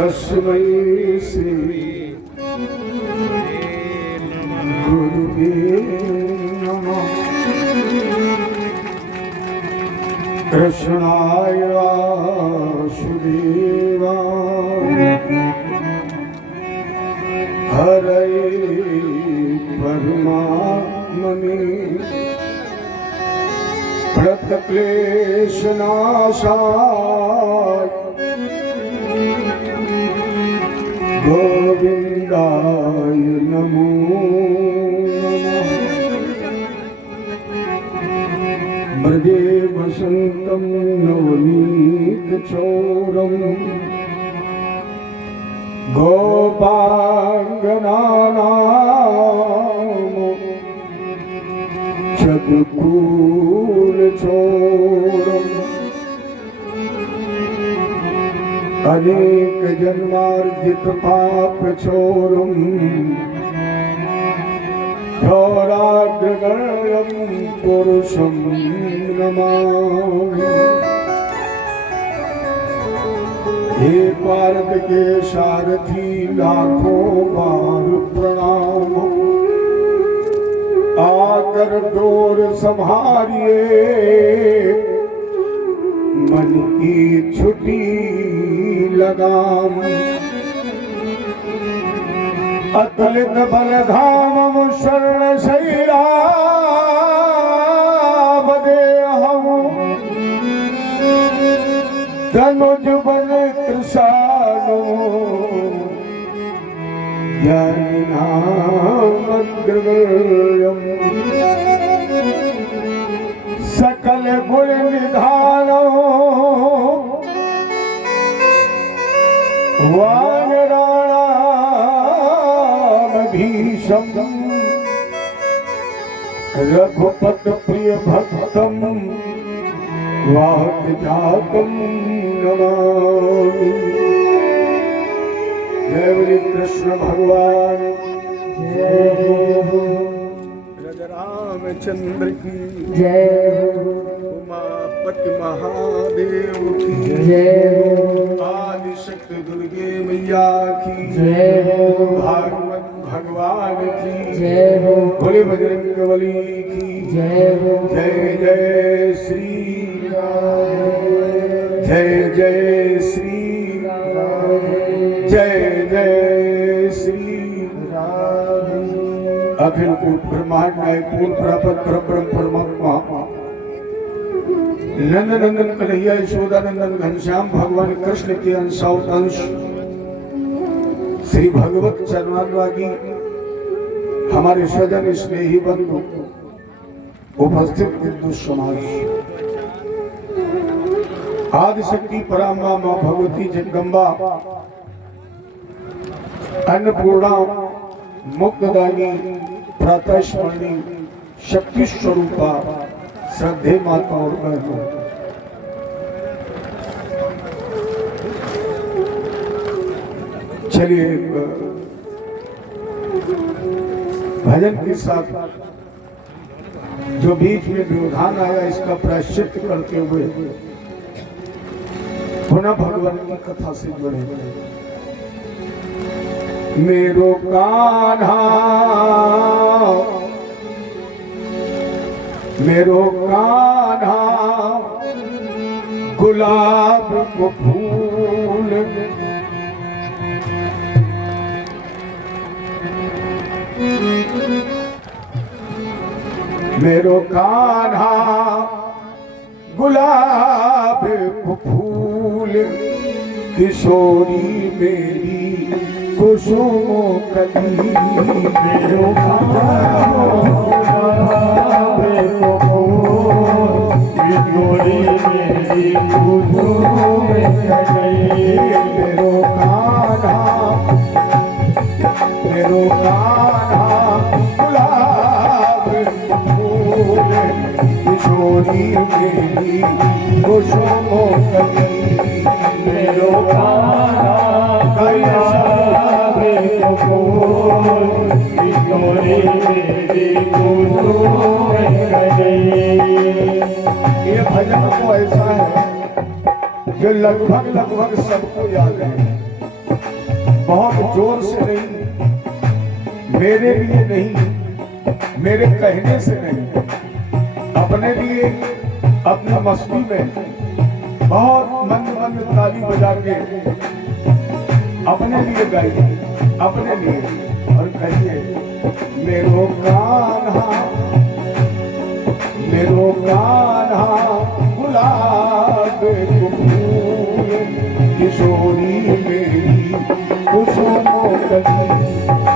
तस्मै श्री गुरुवे नमः। कृष्णाय वासुदेवाय हरे परमात्मने प्रणतक्लेशनाशाय गोविन्दाय नमो नमः। मृगे वसन्तं नवनीतचौरम् गोपाङ्गनानां चतुकूलचौरम् अनेक जन्मार्जित पाप चोरम् घोराग्रगण्यं पुरुषं नमामि। हे पार्थ के सारथी लाखों बार प्रणाम। आकर डोर संभारिए मन की छुटी लगाम। अतुलित बलधामम शरण शैलावदेहम् धनुज बल कृशाणो ज्ञानिनामग्रगण्यम्। सकल गुण निधानो वानराणामधीशम् रघुपत प्रिय भक्तम् वाग्जातं नमामि। जय श्री कृष्ण भगवान जय हो। रामचंद्र की जय हो। उमापति महादेव की जय हो। आदिशक्ति दुर्गे मैया की जय हो। भागवत भगवान की जय हो। भोले बजरंगबली की जय हो। जय जय श्री राम। जय जय श्री राम। जय जय श्री राम। अखिल कूट ब्रह्मांड नायक पूर्ण प्राप्त परब्रह्म परमात्मा नंद नंदन कन्हैया यशोदानंदन घनश्याम भगवान कृष्ण के अंश श्री भगवत चरणानुरागी हमारे सजन स्नेही बंधु उपस्थित हिंदू समाज आदिशक्ति पराम्बा मां भगवती जगदम्बा अन्नपूर्णा मुक्तदानी प्रातःस्मरणी शक्ति स्वरूपा श्रद्धे माता और बहनों, चलिए भजन के साथ जो बीच में व्यवधान आया इसका प्रायश्चित करते हुए पुनः भगवान की कथा से जुड़े। मेरो कान्हा मेरो कान्हा गुलाब को फूल मेरो कान्हा गुलाब को फूल किशोरी मेरी कुसुमों कली। मेरो कान्हा गुलाब को फूल किशोरी मेरी कुसुमों कली। मेरो कान्हा गुलाब फूल किशोरी मेरी कुसुमों कली। मेरो कान्हा गुलाब फूल किशोरी मेरी कुसुमों कली। ये भजन तो ऐसा है जो लगभग सबको याद है। बहुत जोर से नहीं, मेरे लिए नहीं, मेरे कहने से नहीं, अपने लिए अपनी मस्ती में बहुत मंद मंद ताली बजा के अपने लिए गाइए, अपने लिए। और कहिए मेरो कान्हा, मेरो कान्हा गुलाब फूल, किशोरी मेरी कुसुमों कली।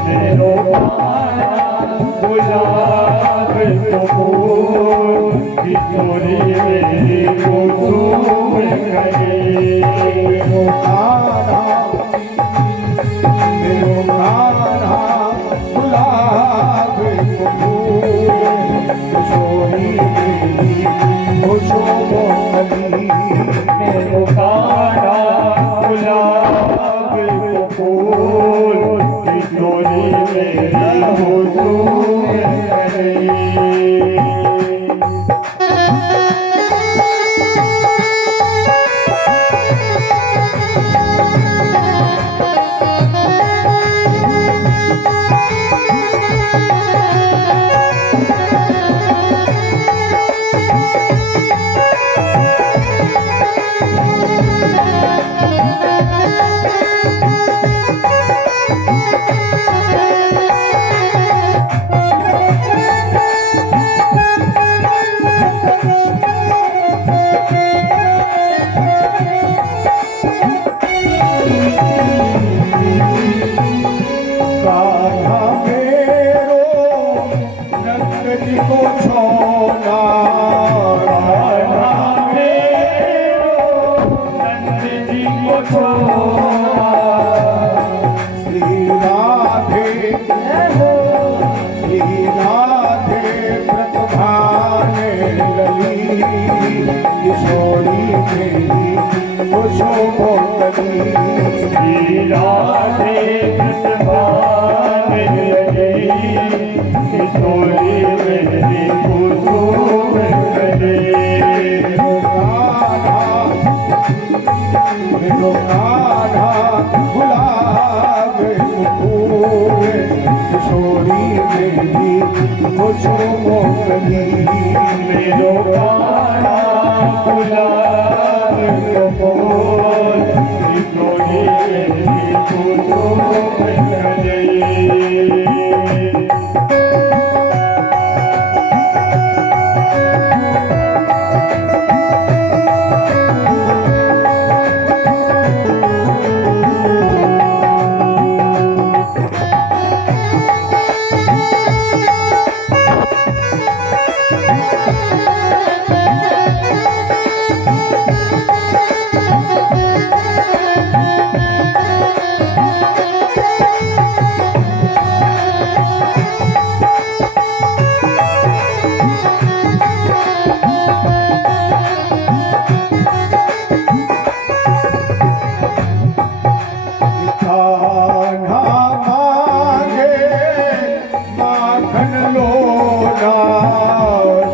मेरो कान्हा गुलाब फूल, किशोरी मेरी कुसुम कली। मेरो कान्हा, मेरो कान्हा गुलाब फूल, किशोरी मेरी कुसुमों कली। मेरो कान्हा गुलाब फूल, किशोरी मेरी कुसुम कली। कान्हा मेरो नंद जी को छोड़ा, कान्हा मेरो नंद जी को छोड़ा। श्री राधे, श्री राधे व्रत भाने लली, किशोरी मेरी कुसुमों कली। श्री राधे कृष्ण लगी, किशोरी मेरी कुसुम कली। मेरो कान्हा, मेरो कान्हा गुलाब फूल, किशोरी मेरी कुसुमों कली। मेरो कान्हा गुलाब फूल, किशोरी मेरी कुसुम कली। कान्हा मांगे माखन लोला,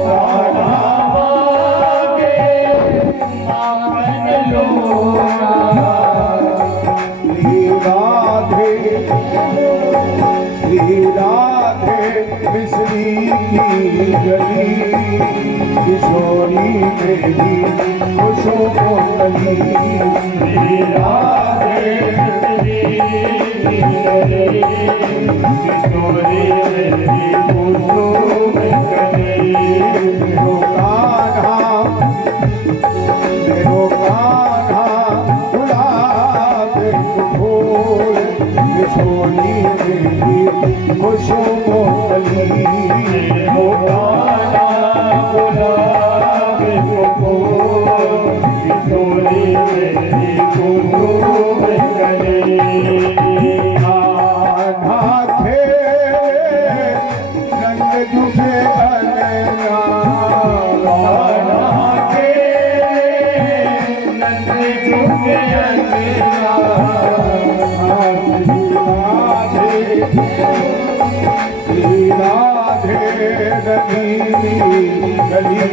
कान्हा मांगे माखन लोला। श्री राधे, श्री राधे मिश्री की गली, किशोरी मेरी कुसुमों कली। श्री राधे किशोरी मेरी कुसुम कली। मेरो कान्हा, मेरो कान्हा गुलाब फूल, किशोरी मेरी कुसुमों कली। मेरो कान्हा गुलाब फूल, किशोरी मेरी कुसुम कली। कान्हा खेले रंग जुगे अनैना, कान्हा खेले नंद जुगे अनैना। श्री राधे रंगीली गली,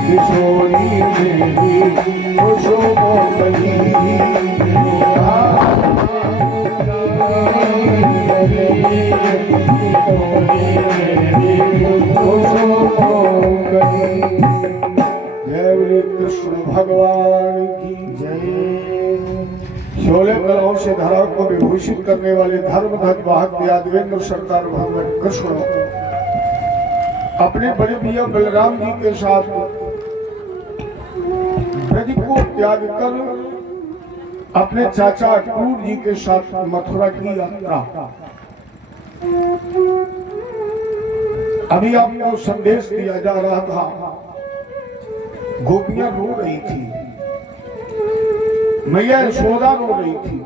किशोरी मेरी कुसुमों कली। जय बोले कृष्ण भगवान की जय। शोले कलाओं से धरा को विभूषित करने वाले धर्म धन वाहक यादवेंद्र सरकार भगवान कृष्ण अपने बड़े भैया बलराम जी के साथ ब्रज को त्याग कर अपने चाचा क्रूर जी के साथ मथुरा की यात्रा। अभी आपको संदेश दिया जा रहा था, गोपियां रो रही थी, मैया यशोदा रो रही थी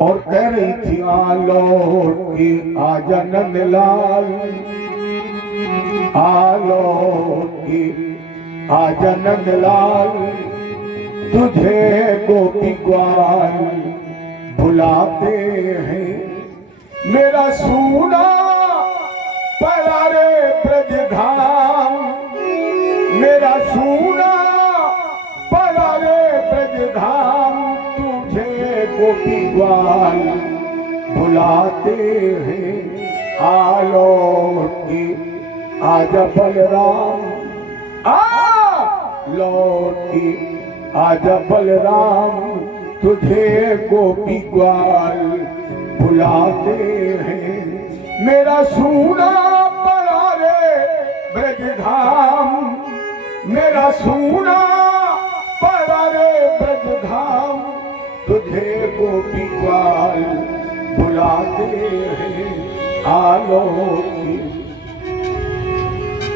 और कह रही थी आलो के आजा नंदलाल, आलो के आजा नंदलाल, तुझे गोपी ग्वाल बुलाते हैं। मेरा सूना पड़ा रे ब्रज धाम, मेरा सूना पड़ा रे ब्रज धाम, तुझे गोपी ग्वाल बुलाते हैं। आलो की आजा बलराम, आ लौटी आजा बलराम, तुझे गोपी ग्वाल बुलाते हैं। मेरा सूना पड़ा रे ब्रज धाम, मेरा सूना पड़ा रे ब्रज धाम, तुझे गोपी ग्वाल बुलाते हैं। आलो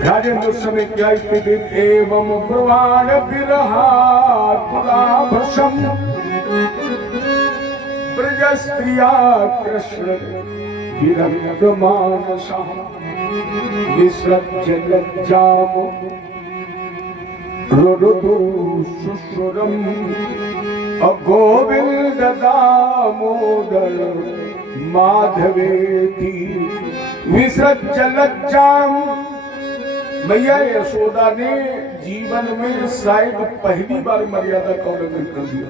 राजेंद्र समय क्या स्थिति एवं ब्रुवाण विरहा पुराभसम, ब्रज स्त्रिया कृष्ण विरक्त मानसा, विसृज्य लज्जाम रुरुदु शुश्रुरम, गोविंद दामोदर माधवेति। विसृज्य लज्जाम, मैया यशोदा ने जीवन में शायद पहली बार मर्यादा का उल्लंघन कर दिया।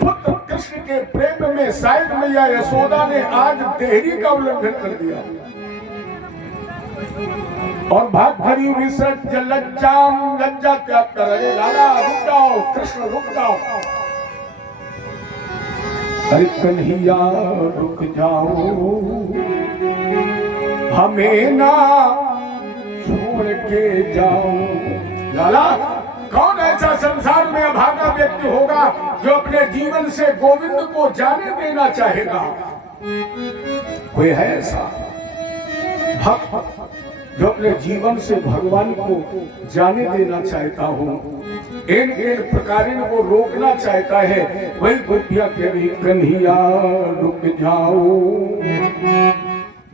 पुत्र कृष्ण के प्रेम में शायद मैया यशोदा ने आज देहरी का उल्लंघन कर दिया और भाग भरी विसर्ज लज्जाम, लज्जा त्याग कर अरे लाला रुक जाओ, कृष्ण रुक जाओ, अरे कन्हैया रुक जाओ, हमें ना छोड़ के जाओ। लाला कौन ऐसा संसार में अभागा व्यक्ति होगा जो अपने जीवन से गोविंद को जाने देना चाहेगा? कोई है ऐसा भक्त जो अपने जीवन से भगवान को जाने देना चाहता हो, इन प्रकार वो रोकना चाहता है? वही गोपियां कह रही कन्हैया रुक जाओ,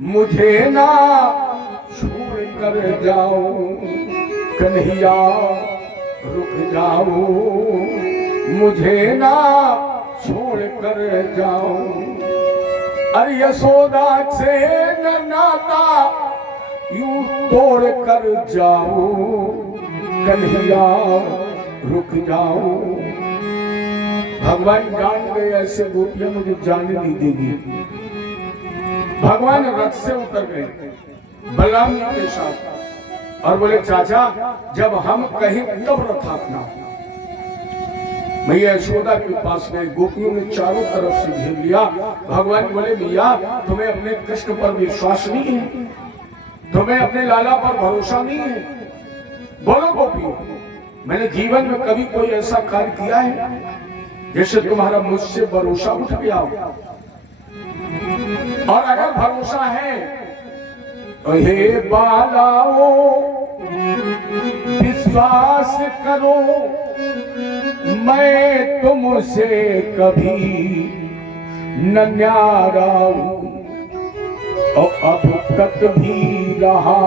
मुझे ना छोड़ कर जाओ, कन्हैया रुक जाओ, मुझे ना छोड़ कर जाओ। अरे यशोदा से न नाता यूं तोड़ कर जाओ, कन्हैया रुक जाओ। भगवान जान गए ऐसे गोपियां मुझे जाने नहीं देगी। भगवान रथ से उतर गए बलराम के साथ और बोले चाचा जब हम कहें तब रथ अपना। मैया यशोदा के पास गए, गोपियों ने चारों तरफ से घेर लिया। भगवान बोले भैया तुम्हें अपने कृष्ण पर विश्वास नहीं है, तुम्हें अपने लाला पर भरोसा नहीं है? बोलो गोपियों, मैंने जीवन में कभी कोई ऐसा कार्य किया है जैसे तुम्हारा मुझसे भरोसा उठ गया हो? और अगर भरोसा है तो हे बालाओ विश्वास करो, मैं तुमसे कभी न न्यारा हूं और अब तक भी रहा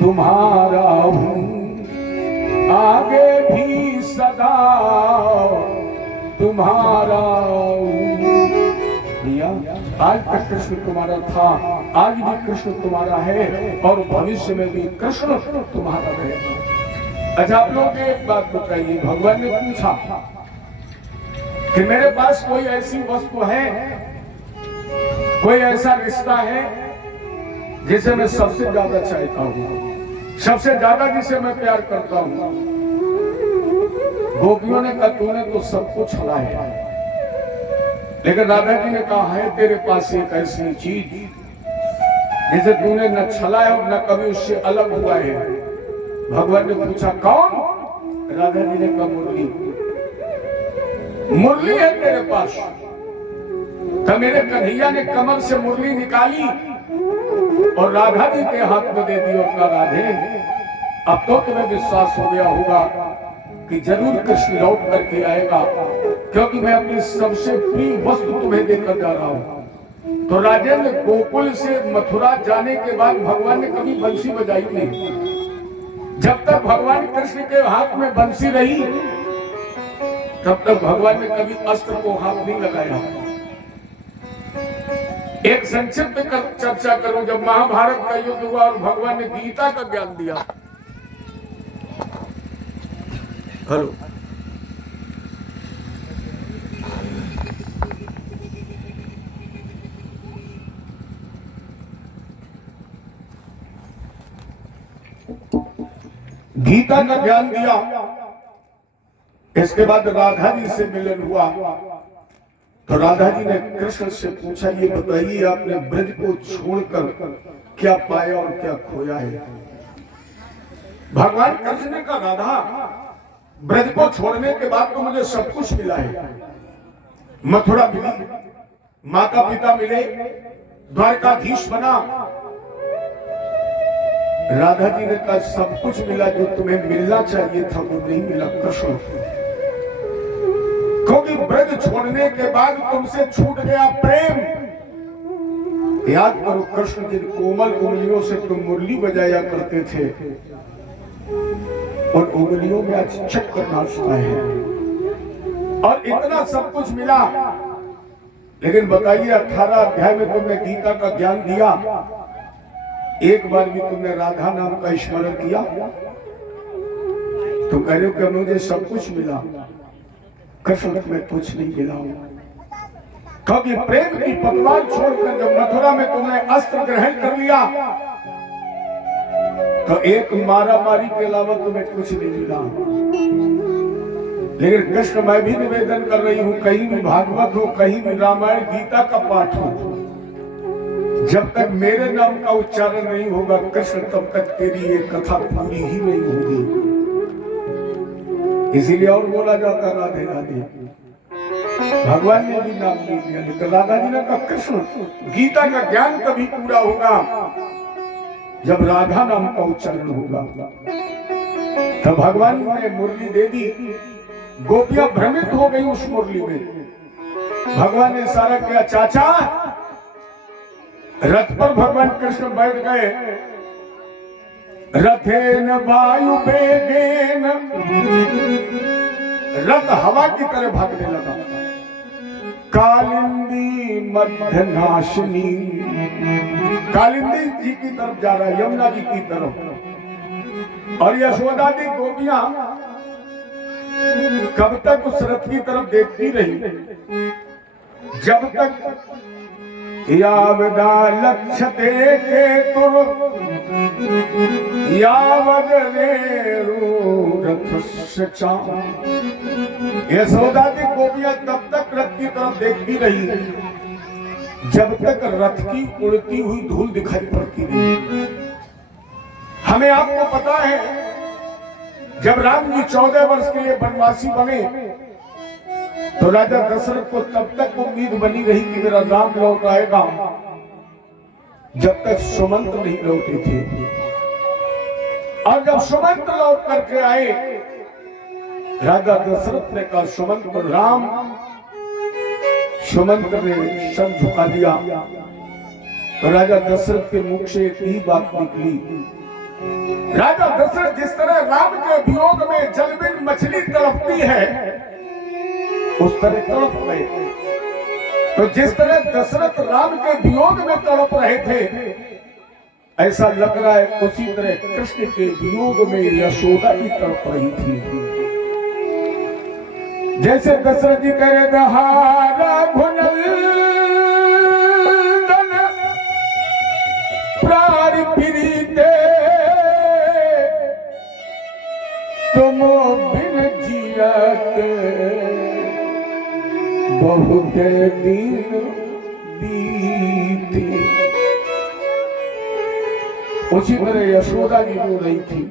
तुम्हारा हूं, आगे भी सदा तुम्हारा हूं। आज तक कृष्ण तुम्हारा था, आज भी कृष्ण तुम्हारा है और भविष्य में भी कृष्ण तुम्हारा रहेगा। अच्छा आप लोग एक बात बताइए, भगवान ने पूछा कि मेरे पास कोई ऐसी वस्तु है, कोई ऐसा रिश्ता है जिसे मैं सबसे ज्यादा चाहता हूँ, सबसे ज्यादा जिसे मैं प्यार करता हूँ। गोपियों ने कहा तूने तो सब कुछ छुड़ाया, लेकिन राधा जी ने कहा है तेरे पास एक ऐसी चीज जिसे तूने न छलाया और न कभी उससे अलग हुआ है। भगवान ने पूछा कौन? राधा जी ने कहा मुरली। मुरली है तेरे पास। तो मेरे कन्हैया ने कमर से मुरली निकाली और राधा जी के हाथ में दे दी और कहा राधे अब तो तुम्हें विश्वास हो गया होगा कि जरूर कृष्ण लौट करके आएगा, क्योंकि मैं अपनी सबसे प्रिय वस्तु तुम्हें देकर जा रहा हूं। तो राजेंद्र गोकुल से मथुरा जाने के बाद भगवान ने कभी बंसी बजाई नहीं। जब तक भगवान कृष्ण के हाथ में बंसी रही तब तक भगवान ने कभी अस्त्र को हाथ नहीं लगाया। एक संक्षिप्त चर्चा करूं, जब महाभारत का युद्ध हुआ और भगवान ने गीता का ज्ञान दिया। हेलो, गीता का ज्ञान दिया। इसके बाद राधा जी से मिलन हुआ तो राधा जी ने कृष्ण से पूछा ये बताइए आपने ब्रज को छोड़कर क्या पाया और क्या खोया है? भगवान कृष्ण ने कहा राधा ब्रज को छोड़ने के बाद तो मुझे सब कुछ मिला है। मथुरा मिली, माता पिता मिले, द्वारकाधीश बना। राधा जी ने कहा सब कुछ मिला, जो तुम्हें मिलना चाहिए था वो नहीं मिला कृष्ण, क्योंकि ब्रज छोड़ने के बाद तुमसे छूट गया प्रेम। याद करो कृष्ण जिन कोमल उंगलियों से तुम मुरली बजाया करते थे और उंगलियों में आज चक्कर नाचता है, और इतना सब कुछ मिला। लेकिन बताइए 18 अध्याय में तुमने गीता का ज्ञान दिया, एक बार भी तुमने राधा नाम का स्मरण किया? तुम कह रहे हो कि मुझे सब कुछ मिला, कृष्ण में कुछ नहीं मिला। क्योंकि प्रेम की पतवार छोड़कर जब मथुरा में तुमने अस्त्र ग्रहण कर लिया तो एक मारा मारी के अलावा तुम्हें कुछ नहीं मिला। लेकिन कृष्ण मैं भी निवेदन कर रही हूं, कहीं भी भागवत हो, कहीं भी रामायण गीता का पाठ हो, जब तक मेरे नाम का उच्चारण नहीं होगा कृष्ण तब तक तेरी ये कथा पूरी ही नहीं होगी। इसीलिए और बोला जाता राधे राधे, भगवान ने भी नाम नहीं दिया। लेकिन राधा जी ने कहा कृष्ण गीता का ज्ञान कभी पूरा होगा जब राधा नाम का उच्चारण होगा। तब भगवान ने मुरली दे दी, गोपियां भ्रमित हो गई उस मुरली में। भगवान ने इशारा किया चाचा, रथ पर भगवान कृष्ण बैठ गए। रथेन वायु वेगेन, रथ हवा की तरह भागने लगा। कालिंदी मध्यनाशिनी, कालिंदी जी की तरफ जा रहा है, यमुना जी की तरफ। और यशोदा दी गोपियां कब तक उस रथ की तरफ देखती रही जब तक यावदा लक्ष्यते केतुर यावद रेरु रथस्य चाम। यशोदा दी गोपियां तब तक रथ की तरफ देखती रही जब तक रथ की उड़ती हुई धूल दिखाई पड़ती रही। हमें आपको पता है जब राम जी 14 वर्ष के लिए वनवासी बने तो राजा दशरथ को तब तक उम्मीद बनी रही कि मेरा राम लौट आएगा, जब तक सुमंत्र नहीं लौटे थे। और जब सुमंत्र लौट करके आए, राजा दशरथ ने कहा सुमंत्र राम। सुमंत्र ने सर झुका दिया तो राजा दशरथ के मुख से एक ही बात निकली। राजा दशरथ जिस तरह राम के वियोग में जलबिन मछली तड़पती है उस तरह तड़प रहे थे। तो जिस तरह दशरथ राम के वियोग में तड़प रहे थे ऐसा लग रहा है उसी तरह कृष्ण के वियोग में यशोदा भी तड़प रही थी। जैसे दशरथ जी कह रहे दहारा भुनल प्राण प्रीते तुम बिन जियत बहुत दिन बीते। उसी तरह यशोदा जी रो रही थी,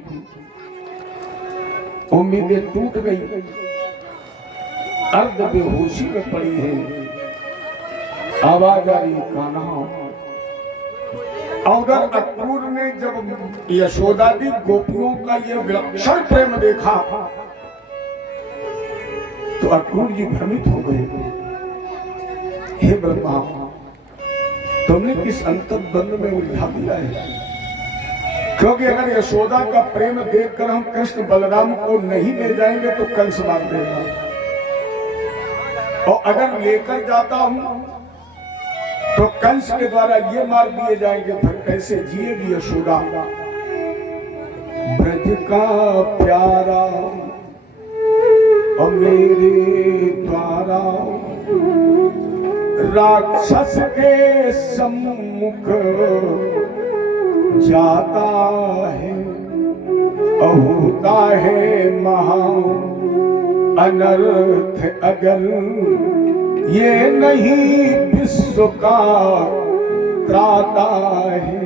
उम्मीदें टूट गई, अर्ध बेहोशी में पड़ी है। आवाज आ रही कान्हा। अगर अक्रूर ने जब यशोदादी गोपियों का ये विलक्षण प्रेम देखा तो अक्रूर जी भ्रमित हो गए। हे ब्रह्मा, तुमने किस अंतर्द्वंद में उलझा दिया है? क्योंकि अगर यशोदा का प्रेम देखकर हम कृष्ण बलराम को नहीं ले जाएंगे तो कंस मार देगा, और अगर लेकर जाता हूं तो कंस के द्वारा ये मार दिए जाएंगे, फिर कैसे जिएगी यशोदा? ब्रज का प्यारा और मेरे द्वारा राक्षस के सम्मुख जाता है, होता है महा अनर्थ अगर ये नहीं विश्व का त्राता है।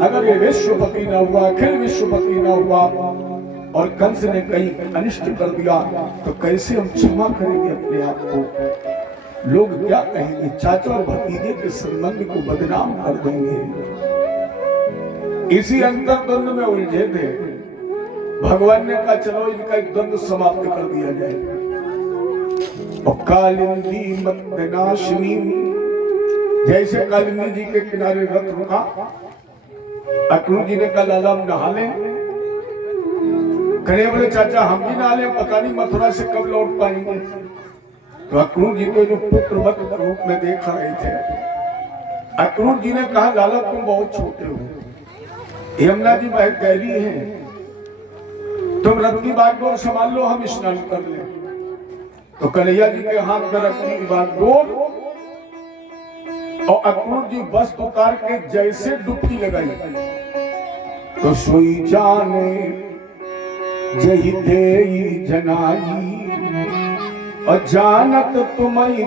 अगर ये विश्वपति न हुआ, अखिल विश्वपति न हुआ और कंस ने कहीं अनिष्ट कर दिया तो कैसे हम क्षमा करेंगे अपने आप को? लोग क्या कहेंगे? चाचा और भतीजे के संबंध को बदनाम कर देंगे। इसी अंतर्द्वंद में उलझे थे। भगवान ने कहा चलो इनका एक द्वंद समाप्त कर दिया जाए। और कालिंदी मत्तनाशिनी, जैसे कालिंदी जी के किनारे रथ रुका, अक्रूर जी ने कहा लाला हम नहा लें। कहे बोले चाचा हम भी नहा लें, पता नहीं मथुरा से कब लौट पाएंगे। तो अक्रूर जी को जो पुत्रवत रूप में देख रहे थे, अक्रूर जी ने कहा लाला तुम बहुत छोटे हो, यमुना जी बहुत गहरी है, तुम रथ की बागडोर संभाल लो, हम स्नान कर लें। तो कन्हैया जी के हाथ में रखने की बागडोर, और अक्रूर जी वस्त्र उतार के जैसे डुबकी लगाई तो सोई जाने जही दे जनाई, और जानत तुम्हें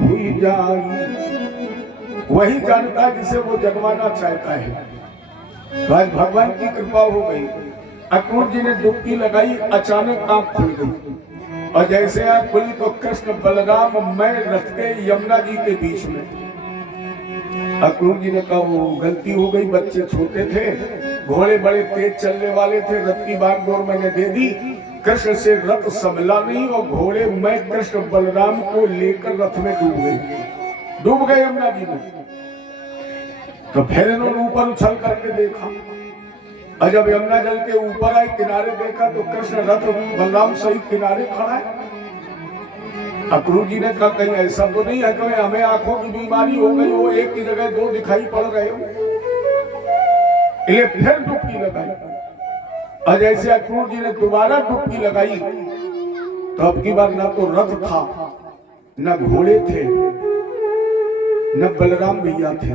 हुई जाई। वही जानता जिसे वो जगवाना चाहता है। तो आज भगवान की कृपा हो गई, अक्रूर जी ने डुबकी लगाई, अचानक आंख खुल गई, और जैसे आंख खुली तो कृष्ण बलराम मैं रथ के यमुना जी के बीच में। अक्रूर जी ने कहा वो गलती हो गई, बच्चे छोटे थे, घोड़े बड़े तेज चलने वाले थे, रथ की बागडोर मैंने दे दी, कृष्ण से रथ संभला नहीं और घोड़े मैं कृष्ण बलराम को लेकर रथ में डूब गए यमुना जी में। तो फिर इन्होंने ऊपर उछल करके देखा, और जब यमुना जल के ऊपर आए किनारे देखा तो कृष्ण रथ बलराम सहित किनारे खड़ा है। अक्रूर जी ने कहा कहीं ऐसा तो नहीं है कि हमें आंखों की बीमारी हो गई हो, एक ही जगह दो दिखाई पड़ रहे हो। ये फिर डुबकी लगाई, और जैसे अक्रूर जी ने दोबारा डुबकी लगाई तो अब की बार ना तो रथ था, न घोड़े थे, न बलराम भैया थे।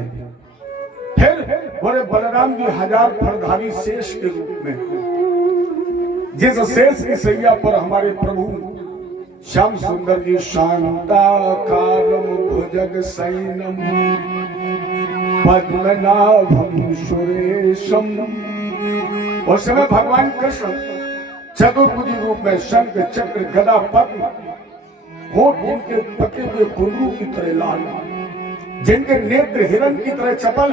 फिर बोले बलराम जी हजार फरधारी शेष के रूप में, जिस शेष की सैया पर हमारे प्रभु श्याम सुंदर जी शांताकारम भुजग सैनम पद्मनाभम सुरेशम। उस समय भगवान कृष्ण चतुर्भुज रूप में शंख चक्र गदा पद्म, होठ जिनके पके हुए कुंडू की तरह लाल, जिनके नेत्र हिरण की तरह चपल,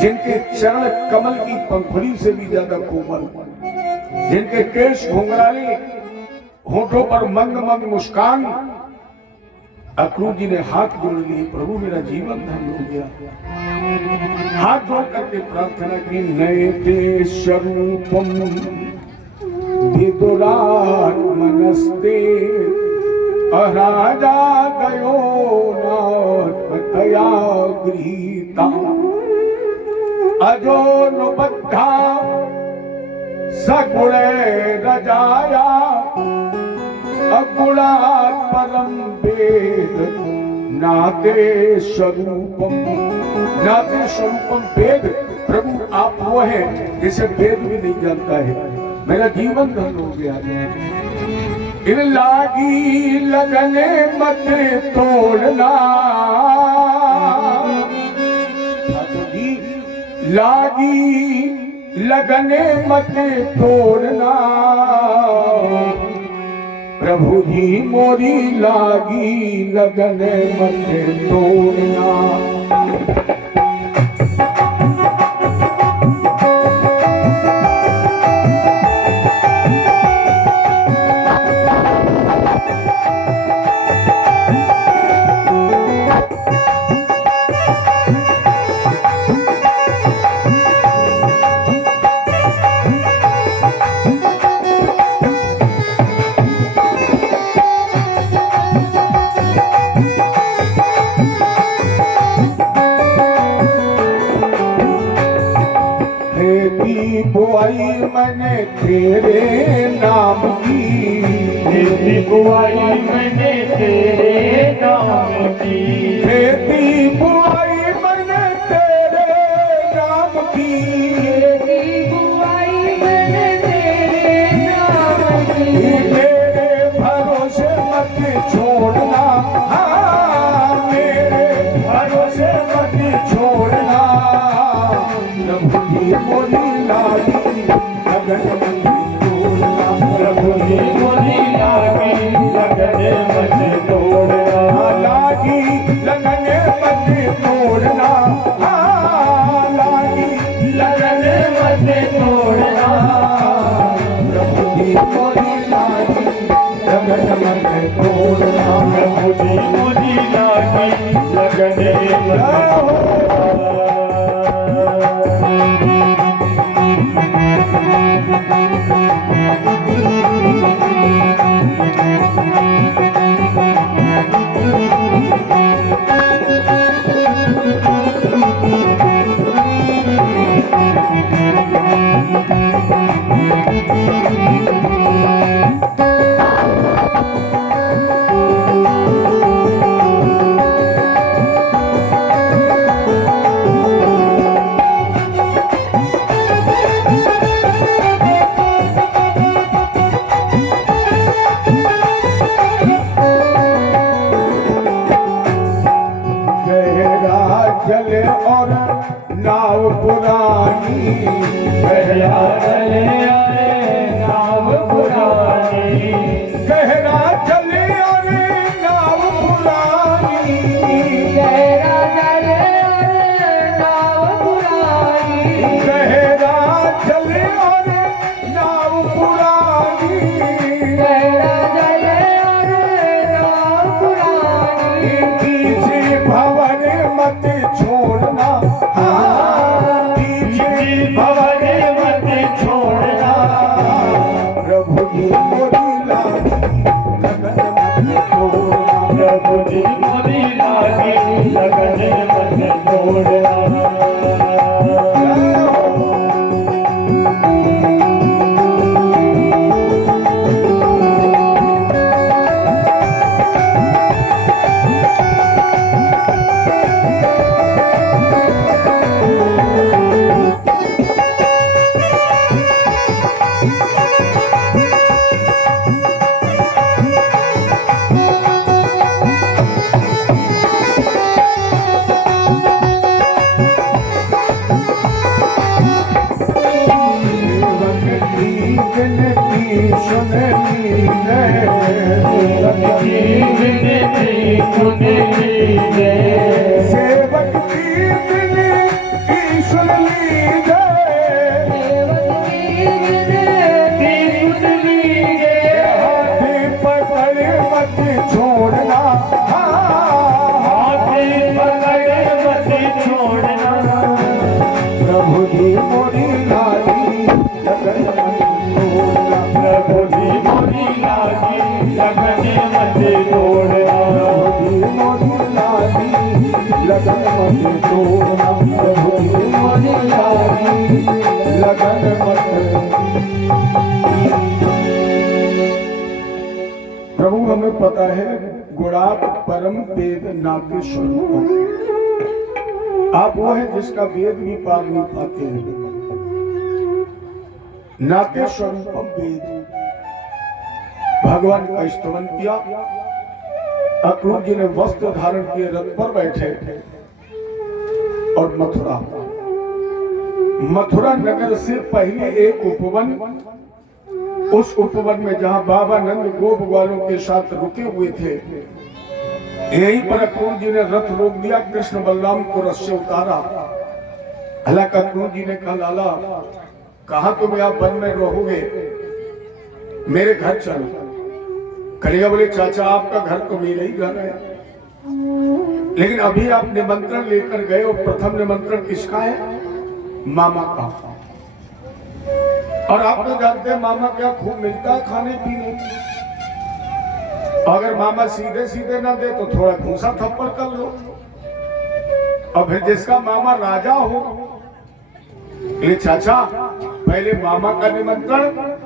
जिनके चरण कमल की पंखुड़ी से भी ज्यादा कोमल, जिनके केश घुंघराले, होठों पर मंद मंद मुस्कान। अक्रूर जी ने हाथ जोड़ लिए, प्रभु मेरा जीवन धन्य हो गया। हाथ जोड़ करके प्रार्थना की, नए ते स्वरूपम विदुरात्मनस्ते राजा गयो नात्मतया गृहीता अजो नुबद्धा सगुणे रजाया अगुणात् परम वेद नाते स्वरूपम, नाते स्वरूपम वेद। प्रभु आप वो हैं जैसे वेद भी नहीं जानता है। मेरा जीवन धन हो गया। इन लागी लगने मत तोड़ना, लागी लगने मत तोड़ना, प्रभु जी मोरी लागी लगने मत तोड़ना। बुआई मैंने तेरे नाम की, खेती बुआई मैंने तेरे नाम की, खेती बुआई मैंने तेरे नाम की, खेती बुआई मैंने तेरे नाम की, मेरे भरोसे मत छोड़ना, हाँ मेरे भरोसे मत छोड़ना, प्रभु जी मोरी लागी लगन मत तोड़ना, प्रभु जी मोरी लागी लगने मत तोड़ना, लागी लगने मत तोड़ना, हाँ लागी लगने मत तोड़ना, प्रभु जी मोरी लागी लगन मत तोड़ना, प्रभु जी मोरी लागी लगने मत तोड़ना। चले और नाव पुरानी, गहरा चले आए नाव पुरानी, गहरा चले और नाव पुरानी, गहरा चले और नाव पुरानी, गहरा चले और नाव पुरानी, गहरा चले और नाव पुरानी, पीछे भवन मत छोड़ना, हाँ पीछे भवन मत छोड़ना, प्रभु जी मोरी लागी लगन मत छोड़ना, प्रभु जी मोरी लागी लगने मत तोड़ना। सेवक की विनती सुन लीजिए, हाथी पकड़ मत छोड़ना, हाथी पकड़ मत छोड़ना, प्रभु जी मोरी लागी लगन मत छोड़ना, प्रभु जी मोरी लागी लगने मत तोड़ना, लगन मत तोड़ना, प्रभु जी मोरी लागी लगन मत। प्रभु हमें पता है गुणात् परम वेद नाते स्वरूप। आप वो है जिसका वेद भी पार नहीं पाते हैं। नाते स्वरूपम वेद, भगवान का स्तवन किया। अक्रूर जी ने वस्त्र धारण किए रथ पर बैठे और मथुरा नगर से पहले एक उपवन, उस उपवन में जहां बाबा नंद गोप ग्वालों के साथ रुके हुए थे, यहीं पर अक्रूर जी ने रथ रोक दिया। कृष्ण बलराम को रथ से उतारा। हालांकि अक्रूर जी ने कहा, लाला कहा तुम आप वन में रहोगे, मेरे घर चलो। कन्हैया बोले, चाचा आपका घर तो मेरा ही घर है, लेकिन अभी आप निमंत्रण लेकर गए और प्रथम निमंत्रण किसका है? मामा का। और आप तो जानते हैं मामा क्या खूब मिलता है खाने पीने। अगर मामा सीधे सीधे ना दे तो थोड़ा घूसा थप्पड़ कर लो। और फिर जिसका मामा राजा हो, ये चाचा पहले मामा का निमंत्रण,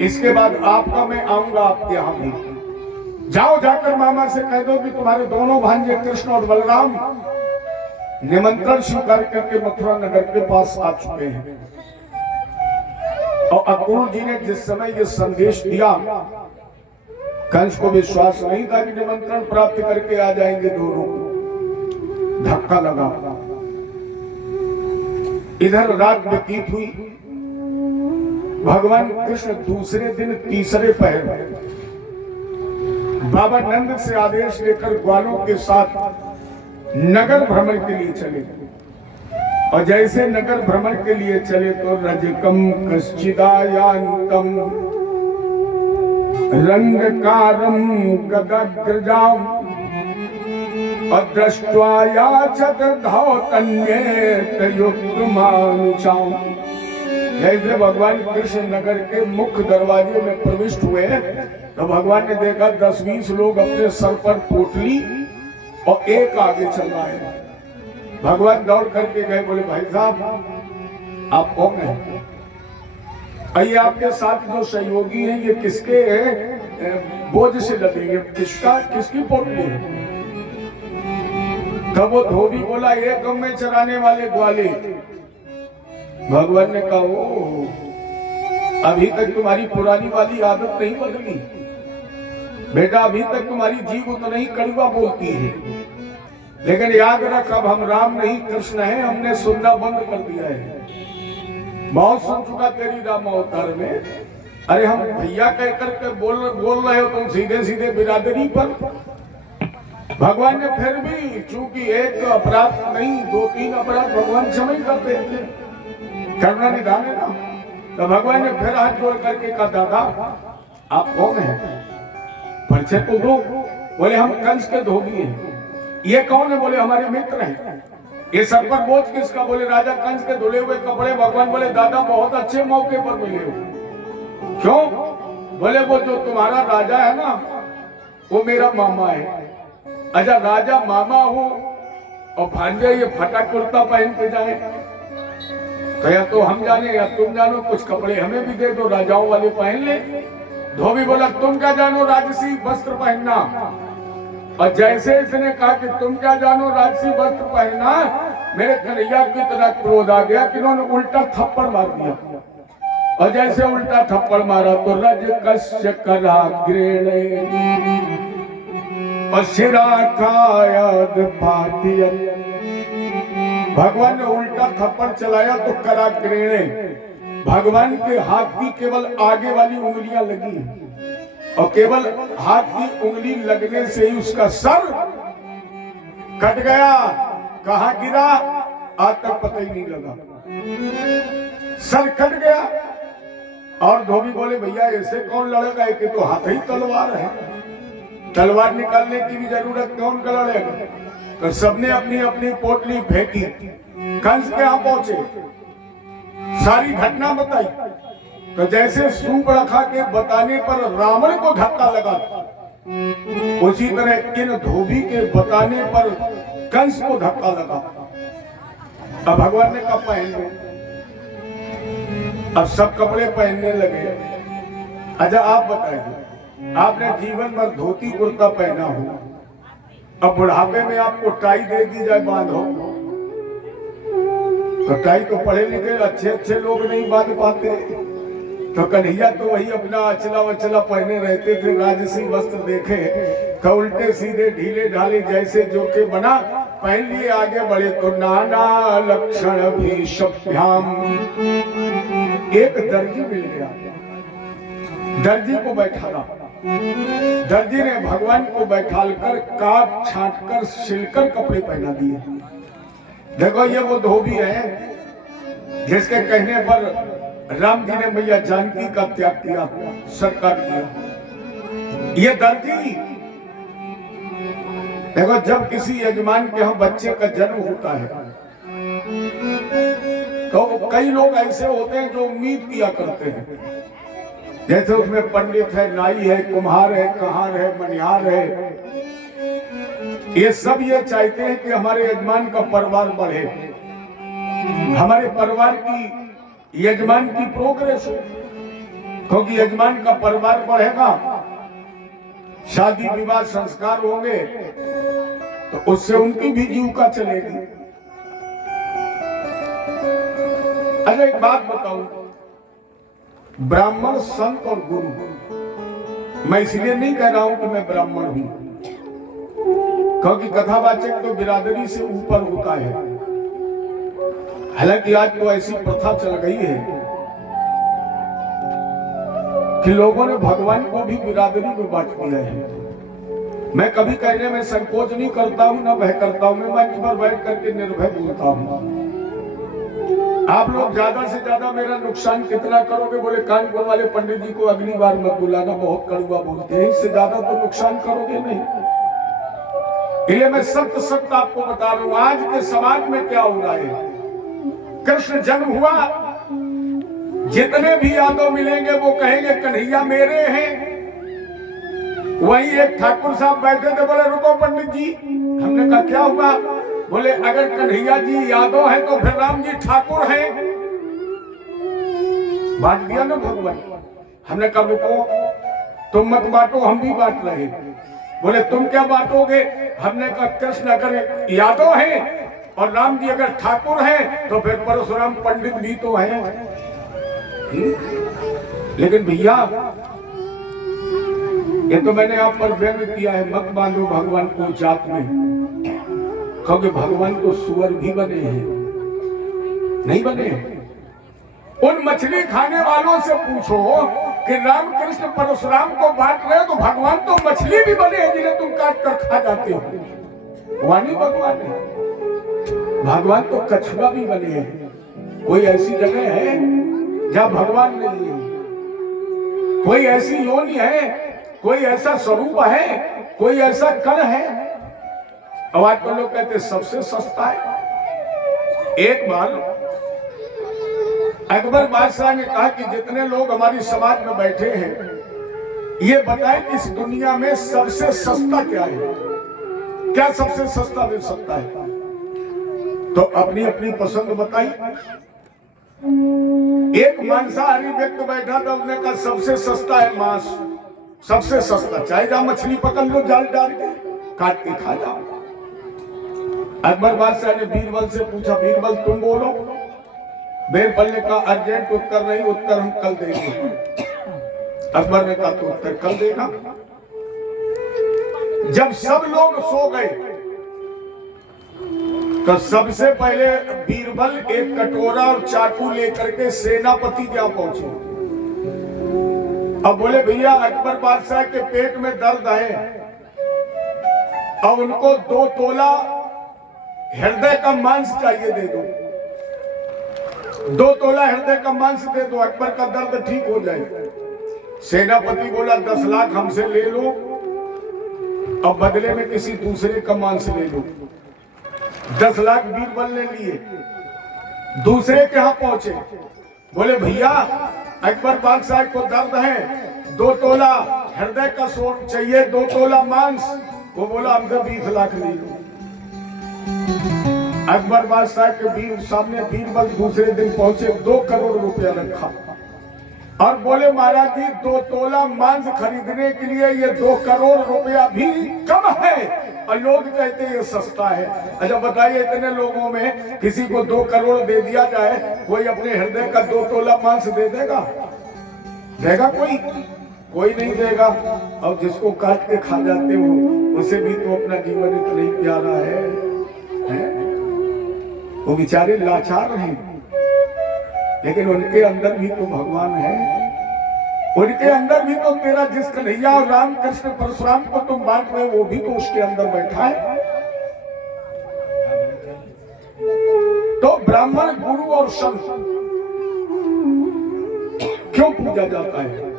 इसके बाद आपका मैं आऊंगा आपके यहाँ भी। जाओ जाकर मामा से कह दो कि तुम्हारे दोनों भांजे कृष्ण और बलराम निमंत्रण स्वीकार करके मथुरा नगर के पास आ चुके हैं। और अक्रूर जी ने जिस समय ये संदेश दिया, कंस को विश्वास नहीं था कि निमंत्रण प्राप्त करके आ जाएंगे दोनों। धक्का लगा। इधर रात व्यतीत हुई। भगवान कृष्ण दूसरे दिन तीसरे पहर बाबा नंद से आदेश लेकर ग्वालों के साथ नगर भ्रमण के लिए चले। और जैसे नगर भ्रमण के लिए चले तो रजकम कश्चिदायान्तम रंगकारम गदग्रजाम अदृष्ट्वा याचत धौतन्येतयुक्तमानुचाम। जैसे भगवान कृष्ण नगर के मुख्य दरवाजे में प्रविष्ट हुए तो भगवान ने देखा 10-20 लोग अपने सर पर पोटली और एक आगे चल रहा है। भगवान दौड़ करके गए, बोले भाई साहब आप कौन हैं? ये आपके साथ जो सहयोगी हैं ये किसके बोझ से लगेंगे? किसकी पोटली है? तब वो धोबी बोला, एक गम में चराने वाले ग्वाले। भगवान ने कहा, ओ अभी तक तुम्हारी पुरानी वाली आदत नहीं बदली बेटा, अभी तक तुम्हारी जीभ उतना ही कड़वा बोलती है, लेकिन याद रख अब हम राम नहीं कृष्ण हैं, हमने सुनना बंद कर दिया है। बहुत सुन चुका तेरी राम अवतार में। अरे हम भैया कह करके बोल रहे हो तुम सीधे सीधे बिरादरी पर। भगवान ने फिर भी, चूंकि एक अपराध नहीं 2-3 अपराध भगवान क्षमा करते थे, करना निधान है ना। तो भगवान ने फिर हाथ जोड़ करके कहा, दादा आप कौन हैं? परिचय तो दो। बोले हम कंस के धोबी हैं। ये कौन है? बोले हमारे मित्र हैं। ये सर पर बोझ किसका? बोले राजा कंस के धुले हुए कपड़े। भगवान बोले, दादा बहुत अच्छे मौके पर मिले हो। क्यों? बोले वो जो तुम्हारा राजा है ना, वो मेरा मामा है। अच्छा राजा मामा हो और भांजे ये फटा कुर्ता पहन के जाए तो या तो हम जाने या तुम जानो, कुछ कपड़े हमें भी दे दो, राजाओं वाले पहन ले। धोबी बोला, तुम क्या जानो राजसी वस्त्र पहनना। और जैसे इसने कहा कि तुम क्या जानो राजसी वस्त्र पहनना, मेरे कन्हैया की तरह क्रोध आ गया कि उन्होंने उल्टा थप्पड़ मार दिया। और जैसे उल्टा थप्पड़ मारा तो रज कश्य कराग्रेणे और शिरा कायद पातियत। भगवान ने उल्टा थप्पड़ चलाया तो कराग्रेणे, भगवान के हाथ की केवल आगे वाली उंगलियां लगी और केवल हाथ की उंगली लगने से ही उसका सर कट गया। कहां गिरा आज तक पता ही नहीं लगा, सर कट गया। और धोबी बोले, भैया ऐसे कौन लड़ेगा, कि तो हाथ ही तलवार है, तलवार निकालने की भी जरूरत कौन का लड़ेगा। तो सबने अपनी अपनी पोटली फेंकी। कंस के यहां पहुंचे, सारी घटना बताई। तो जैसे सूप रखा के बताने पर रावण को धक्का लगा, उसी तरह इन धोबी के बताने पर कंस को धक्का लगा। अब भगवान ने कब पहन लो, अब सब कपड़े पहनने लगे। अच्छा आप बताइए, आपने जीवन भर धोती कुर्ता पहना हो, अब बुढ़ापे में आपको टाई दे दी जाए बांधो, तो टाई तो पढ़े लिखे अच्छे अच्छे लोग नहीं बांध पाते। तो कन्हैया तो वही अपना अचला वचला पहने रहते थे, राजसी वस्त्र देखे तो उल्टे सीधे ढीले ढाले जैसे जो के बना पहन लिए आगे बढ़े। तो नाना लक्षण भी सभ्याम, एक दर्जी मिल गया, दर्जी को बैठाना। दर्जी ने भगवान को बैठालकर काट छाट कर सिलकर कपड़े पहना दिए। देखो ये वो धोबी है जिसके कहने पर राम जी ने मैया जानकी का त्याग किया, सरकार किया। ये दर्जी देखो, जब किसी यजमान के यहाँ बच्चे का जन्म होता है तो कई लोग ऐसे होते हैं जो उम्मीद किया करते हैं, जैसे उसमें पंडित है, नाई है, कुम्हार है, कहार है, मनिहार है, ये सब ये चाहते हैं कि हमारे यजमान का परिवार बढ़े, हमारे परिवार की यजमान की प्रोग्रेस हो, क्योंकि यजमान का परिवार बढ़ेगा, शादी विवाह संस्कार होंगे तो उससे उनकी भी जीविका चलेगी। अच्छा एक बात बताऊं, ब्राह्मण संत और गुरु, मैं इसलिए नहीं कह रहा हूं कि मैं ब्राह्मण हूं, क्योंकि कथावाचक तो बिरादरी से ऊपर होता है। हालांकि आज तो ऐसी प्रथा चल गई है कि लोगों ने भगवान को भी बिरादरी में बांट दिया है। मैं कभी कहने में संकोच नहीं करता हूं, ना भय करता हूं, मैं मंच पर बैठ करके निर्भय बोलता हूं। आप लोग ज्यादा से ज्यादा मेरा नुकसान कितना करोगे? बोले कानपुर वाले पंडित जी को अगली बार मत बुलाना, बहुत कड़वा बोलते हैं, इससे ज्यादा तो नुकसान करोगे नहीं। इसलिए मैं सत्य सत्य आपको बता रहा हूं, आज के समाज में क्या हो रहा है। कृष्ण जन्म हुआ, जितने भी यादव मिलेंगे वो कहेंगे कन्हैया मेरे हैं। वही एक ठाकुर साहब बैठे थे, बोले रुको पंडित जी। हमने कहा क्या हुआ? बोले अगर कन्हैया जी यादव है तो फिर राम जी ठाकुर हैं। बांट दिया ना भगवान। हमने कहा रुको, तुम मत बांटो, हम भी बांट रहे। बोले तुम क्या बांटोगे? हमने कहा कृष्ण अगर यादव हैं और राम जी अगर ठाकुर हैं तो फिर परशुराम पंडित भी तो हैं। लेकिन भैया ये तो मैंने आप पर व्यंग किया है, मत बांधो भगवान को जात में, क्योंकि भगवान तो सुअर भी बने हैं, नहीं बने। उन मछली खाने वालों से पूछो कि राम कृष्ण परशुराम को बांट रहे तो भगवान तो मछली भी बने हैं जिन्हें तुम काट कर खा जाते हो। वाणी भगवान है, भगवान तो कछुआ भी बने हैं। कोई ऐसी जगह है जहां भगवान नहीं है? कोई ऐसी योनि है, कोई ऐसा स्वरूप है, कोई ऐसा कण है? अब आजकल लोग कहते सबसे सस्ता है। एक बार अकबर बादशाह ने कहा कि जितने लोग हमारी समाज में बैठे हैं ये बताएं कि इस दुनिया में सबसे सस्ता क्या है, क्या सबसे सस्ता मिल सकता है? तो अपनी अपनी पसंद बताई। एक मांसाहारी व्यक्ति बैठा था, उसने कहा सबसे सस्ता है मांस, सबसे सस्ता, चाहे जाओ मछली पकड़ लो जाल डाल के काट के खा जाओ। अकबर बादशाह ने बीरबल से पूछा, बीरबल तुम बोलो। बीरबल ने कहा अर्जेंट उत्तर नहीं, उत्तर हम कल देंगे। अकबर ने कहा तो उत्तर कल देगा। जब सब लोग सो गए तो सबसे पहले बीरबल एक कटोरा और चाकू लेकर के सेनापति के यहाँ पहुंचे। अब बोले भैया अकबर बादशाह के पेट में दर्द है, अब उनको 2 तोला हृदय का मांस चाहिए, दे दो। 2 तोला हृदय का मांस दे दो, अकबर का दर्द ठीक हो जाए। सेनापति बोला 10 लाख हमसे ले लो, अब बदले में किसी दूसरे का मांस ले लो। 10 लाख बीरबल ने लिए, दूसरे के यहाँ पहुंचे। बोले भैया अकबर बादशाह को दर्द है, 2 तोला हृदय का सोन चाहिए, 2 तोला मांस। वो बोला हमसे 20 लाख ले लो। अकबर बादशाह के सामने बीरबल दूसरे दिन पहुंचे, 2 करोड़ रुपया रखा और बोले महाराज जी 2 तोला मांस खरीदने के लिए ये 2 करोड़ रुपया भी कम है, और लोग कहते हैं ये सस्ता है। अच्छा बताइए, इतने लोगों में किसी को 2 करोड़ दे दिया जाए, कोई अपने हृदय का 2 तोला मांस दे देगा? देगा कोई? कोई नहीं देगा। और जिसको काट के खा जाते हो उसे भी तो अपना जीवन इतना ही प्यारा है? वो बेचारे लाचार हैं, लेकिन उनके अंदर भी तो भगवान है। उनके अंदर भी तो तेरा जिस कन्हैया और राम कृष्ण परशुराम को तुम बांट रहे हो, वो भी तो उसके अंदर बैठा है। तो ब्राह्मण, गुरु और संत क्यों पूजा जाता है?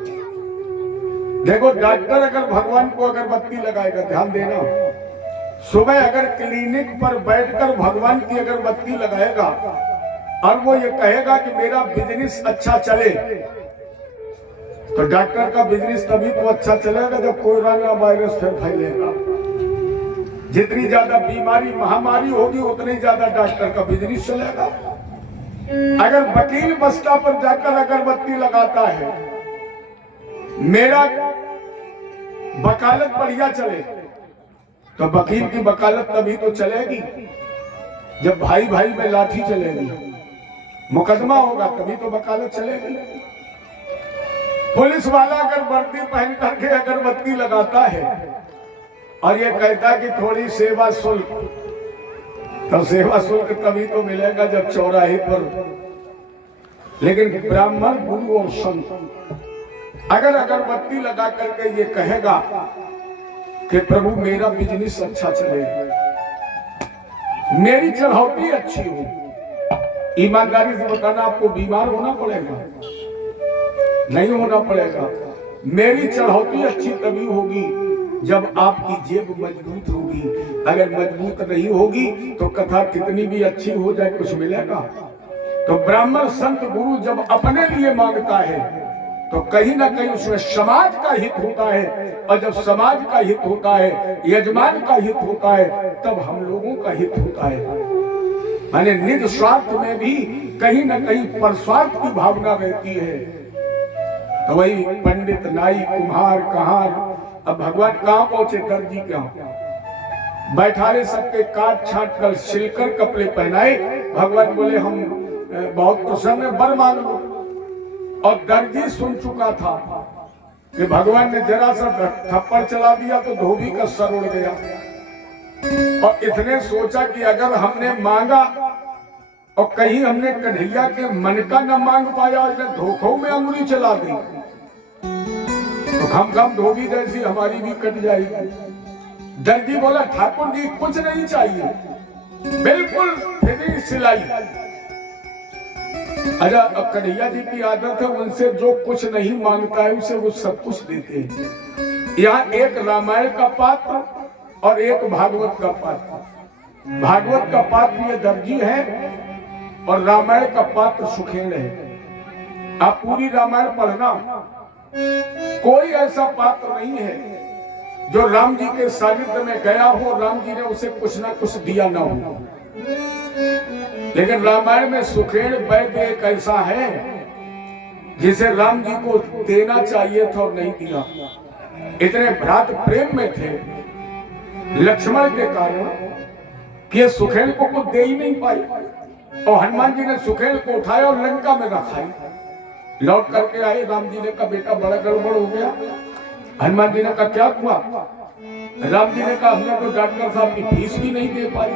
देखो, डॉक्टर अगर भगवान को अगरबत्ती लगाएगा, ध्यान देना, सुबह अगर क्लिनिक पर बैठकर भगवान की अगरबत्ती लगाएगा और वो ये कहेगा कि मेरा बिजनेस अच्छा चले, तो डॉक्टर का बिजनेस तभी तो अच्छा चलेगा जब कोरोना वायरस फिर फैलेगा। जितनी ज्यादा बीमारी महामारी होगी उतनी ज्यादा डॉक्टर का बिजनेस चलेगा। अगर वकील बस्ता पर जाकर अगरबत्ती लगाता है, मेरा वकालत बढ़िया चले, तो वकील की वकालत तभी तो चलेगी जब भाई भाई में लाठी चलेगी, मुकदमा होगा, तभी तो वकालत चलेगी। पुलिस वाला अगर वर्दी पहन करके अगरबत्ती लगाता है और ये कहता है कि थोड़ी सेवा शुल्क, तो सेवा शुल्क तभी तो मिलेगा जब चौराहे पर। लेकिन ब्राह्मण, गुरु और संत अगर अगरबत्ती लगा करके ये कहेगा कि प्रभु मेरा बिजनेस अच्छा चले, मेरी चढ़ौती अच्छी हो, ईमानदारी से बताना, आपको बीमार होना पड़ेगा? नहीं होना पड़ेगा। मेरी चढ़ौती अच्छी तभी होगी जब आपकी जेब मजबूत होगी। अगर मजबूत नहीं होगी तो कथा कितनी भी अच्छी हो जाए, कुछ मिलेगा? तो ब्राह्मण, संत, गुरु जब अपने लिए मांगता है तो कहीं ना कहीं उसमें समाज का हित होता है, और जब समाज का हित होता है, यजमान का हित होता है, तब हम लोगों का हित होता है। माने निज स्वार्थ में भी कहीं ना कहीं परस्वार्थ की भावना रहती है। तो वही पंडित, नाई, कुम्हार, कहार, अब भगवान कहाँ पहुंचे? दर्जी कहाँ बैठाले, सबके काट छाट कर सिलकर कपड़े पहनाए। भगवान बोले हम बहुत प्रसन्न, बर मांग लो। और दर्जी सुन चुका था कि भगवान ने जरा सा थप्पड़ चला दिया तो धोबी का सर उड़ गया, और इसने सोचा कि अगर हमने मांगा और कहीं हमने कन्हैया के मन का न मांग पाया और धोखों में अंगुली चला दी तो खम धोबी जैसी हमारी भी कट जाएगी। दर्जी बोला, ठाकुर जी कुछ नहीं चाहिए, बिल्कुल फ्री सिलाई। अच्छा, अब कन्हैया जी की आदत है, उनसे जो कुछ नहीं मांगता है उसे वो सब कुछ देते हैं। यहाँ एक रामायण का पात्र और एक भागवत का पात्र। भागवत का पात्र ये दर्जी है और रामायण का पात्र सुखेड़ है। आप पूरी रामायण पढ़ना, कोई ऐसा पात्र नहीं है जो राम जी के सानिध्य में गया हो, राम जी ने उसे कुछ ना कुछ दिया ना हो। लेकिन रामायण में सुखेड़ वैद्य एक ऐसा है जिसे राम जी को देना चाहिए था और नहीं दिया। इतने भ्रात प्रेम में थे लक्ष्मण के कारण कि ये सुखेड़ को कुछ दे ही नहीं पाई, और हनुमान जी ने सुखेड़ को उठाया और लंका में रखाई। लौट करके आए, राम जी ने कहा बेटा बड़ा गड़बड़ हो गया। हनुमान जी ने कहा क्या हुआ? राम जी ने कहा हमने तो डॉक्टर साहब की फीस भी नहीं दे पाई,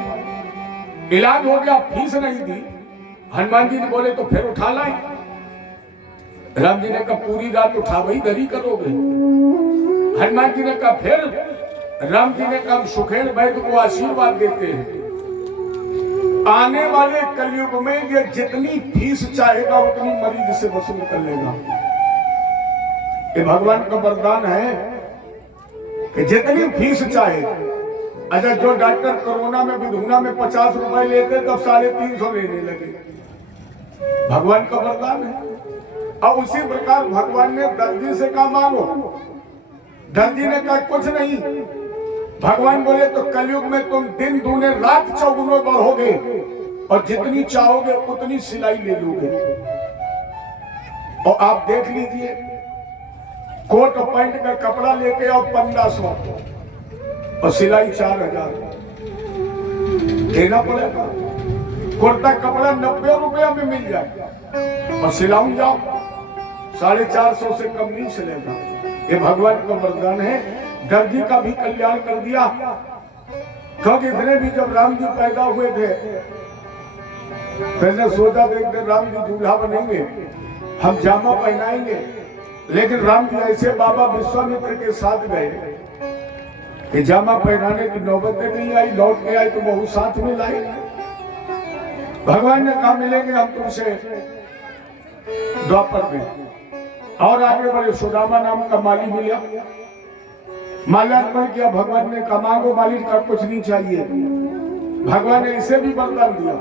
इलाज हो गया, फीस नहीं दी। हनुमान जी ने बोले तो फिर उठा लाए। राम जी ने कहा पूरी रात उठा वही दरी करोगे। हनुमान जी ने कहा फिर। राम जी ने कहा सुखेड़ वैद्य को आशीर्वाद देते हैं, आने वाले कलयुग में ये जितनी फीस चाहेगा उतनी मरीज से वसूल कर लेगा। ये भगवान का वरदान है कि जितनी फीस चाहे। अच्छा, जो डॉक्टर कोरोना में विधुना में 50 रुपए लेते तब 350 लेने लगे। भगवान का वरदान है। और उसी प्रकार भगवान ने दर्जी से कहा मांगो। दर्जी ने कहा कुछ नहीं। भगवान बोले तो कलयुग में तुम दिन दूने रात चौगुने बढ़ोगे और जितनी चाहोगे उतनी सिलाई ले लोगे। और आप देख लीजिए, कोट और पैंट का कपड़ा लेके आओ 1500, और सिलाई 4000 देना पड़ेगा। कुर्ता कपड़ा 90 रुपया में मिल जाए और सिलाऊं जाओ 450 से कम नहीं सिलेगा। ये भगवान का वरदान है। दर्जी का भी कल्याण कर दिया, क्योंकि इतने भी जब राम जी पैदा हुए थे पहले सोचा देखते राम जी दूल्हा बनेंगे, हम जामा पहनाएंगे, लेकिन राम जी ऐसे बाबा विश्वामित्र के साथ गए कि जामा पहनाने की नौबत नहीं आई। लौट के आई तो बहु साथ में लाई। भगवान ने कहा मिलेंगे हम तुमसे द्वापर में। और आगे बढ़े, सुदामा नाम का माली मिला, माल्यार्पण किया। भगवान ने कहा मांगो मालिक का कुछ नहीं चाहिए। भगवान ने इसे भी वरदान दिया,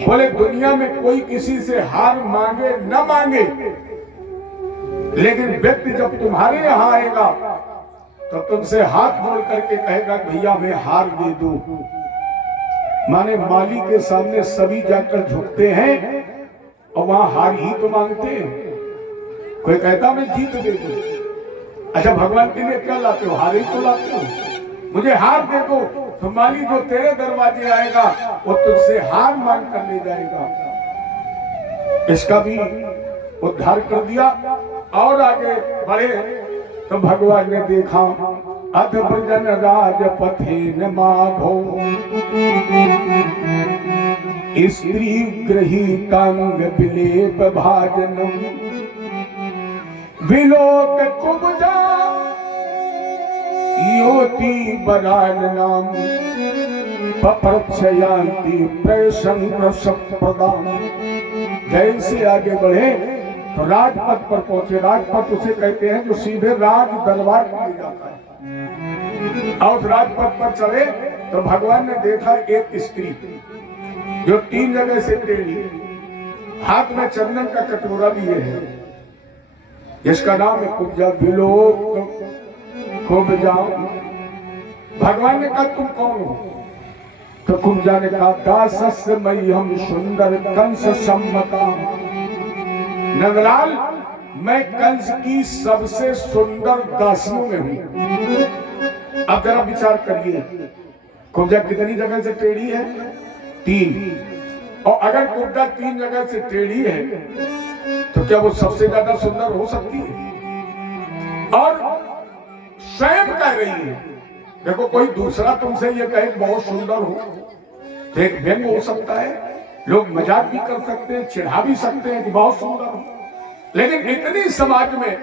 बोले दुनिया में कोई किसी से हार मांगे न मांगे, लेकिन व्यक्ति जब तुम्हारे यहाँ आएगा तो तुमसे हाथ जोड़ करके कहेगा भैया मैं हार दे दूं। माने माली के सामने सभी जाकर झुकते हैं और वहां हार ही तो मांगते हैं। कोई कहता मैं जीत दे दूं, अच्छा भगवान के लिए क्या लाते हो? हार ही तो लाते हो। मुझे हार दे दो तो माली जो तेरे दरवाजे आएगा वो तुझसे हार मांग कर ले जाएगा। इसका भी उद्धार कर दिया। और आगे बढ़े तो भगवान ने देखा अध ब्रजन राजपथे न माधो स्त्री गृहीतांग विलेप भाजनम विलोक कुब्जा योति बरान नाम पप्रच्छयांति प्रसंप्रदान। जैसे आगे बढ़े तो राजपथ पर पहुंचे। राजपथ उसे कहते हैं जो सीधे राज दरबार में ले जाता है। और राजपथ पर चले तो भगवान ने देखा एक स्त्री जो 3 जगह से टेढ़ी, हाथ में चंदन का कटोरा लिए है, जिसका नाम है कुब्जा। विलोक कुब्जा। भगवान ने कहा तुम कौन हो? तो कुब्जा ने कहा दासस्य मह्यम सुंदर कंस सम्मता। नंदलाल मैं कंस की सबसे सुंदर दासियों में हूं। अब जरा विचार करिए, कुब्जा कितनी जगह से टेढ़ी है? 3। और अगर कुब्जा 3 जगह से टेढ़ी है तो क्या वो सबसे ज्यादा सुंदर हो सकती है? और स्वयं कह रही है। देखो कोई दूसरा तुमसे ये कहे बहुत सुंदर हो तो एक व्यंग हो सकता है, लोग मजाक भी कर सकते हैं, चिढ़ा भी सकते हैं कि बहुत सुंदर हो। लेकिन इतनी समाज में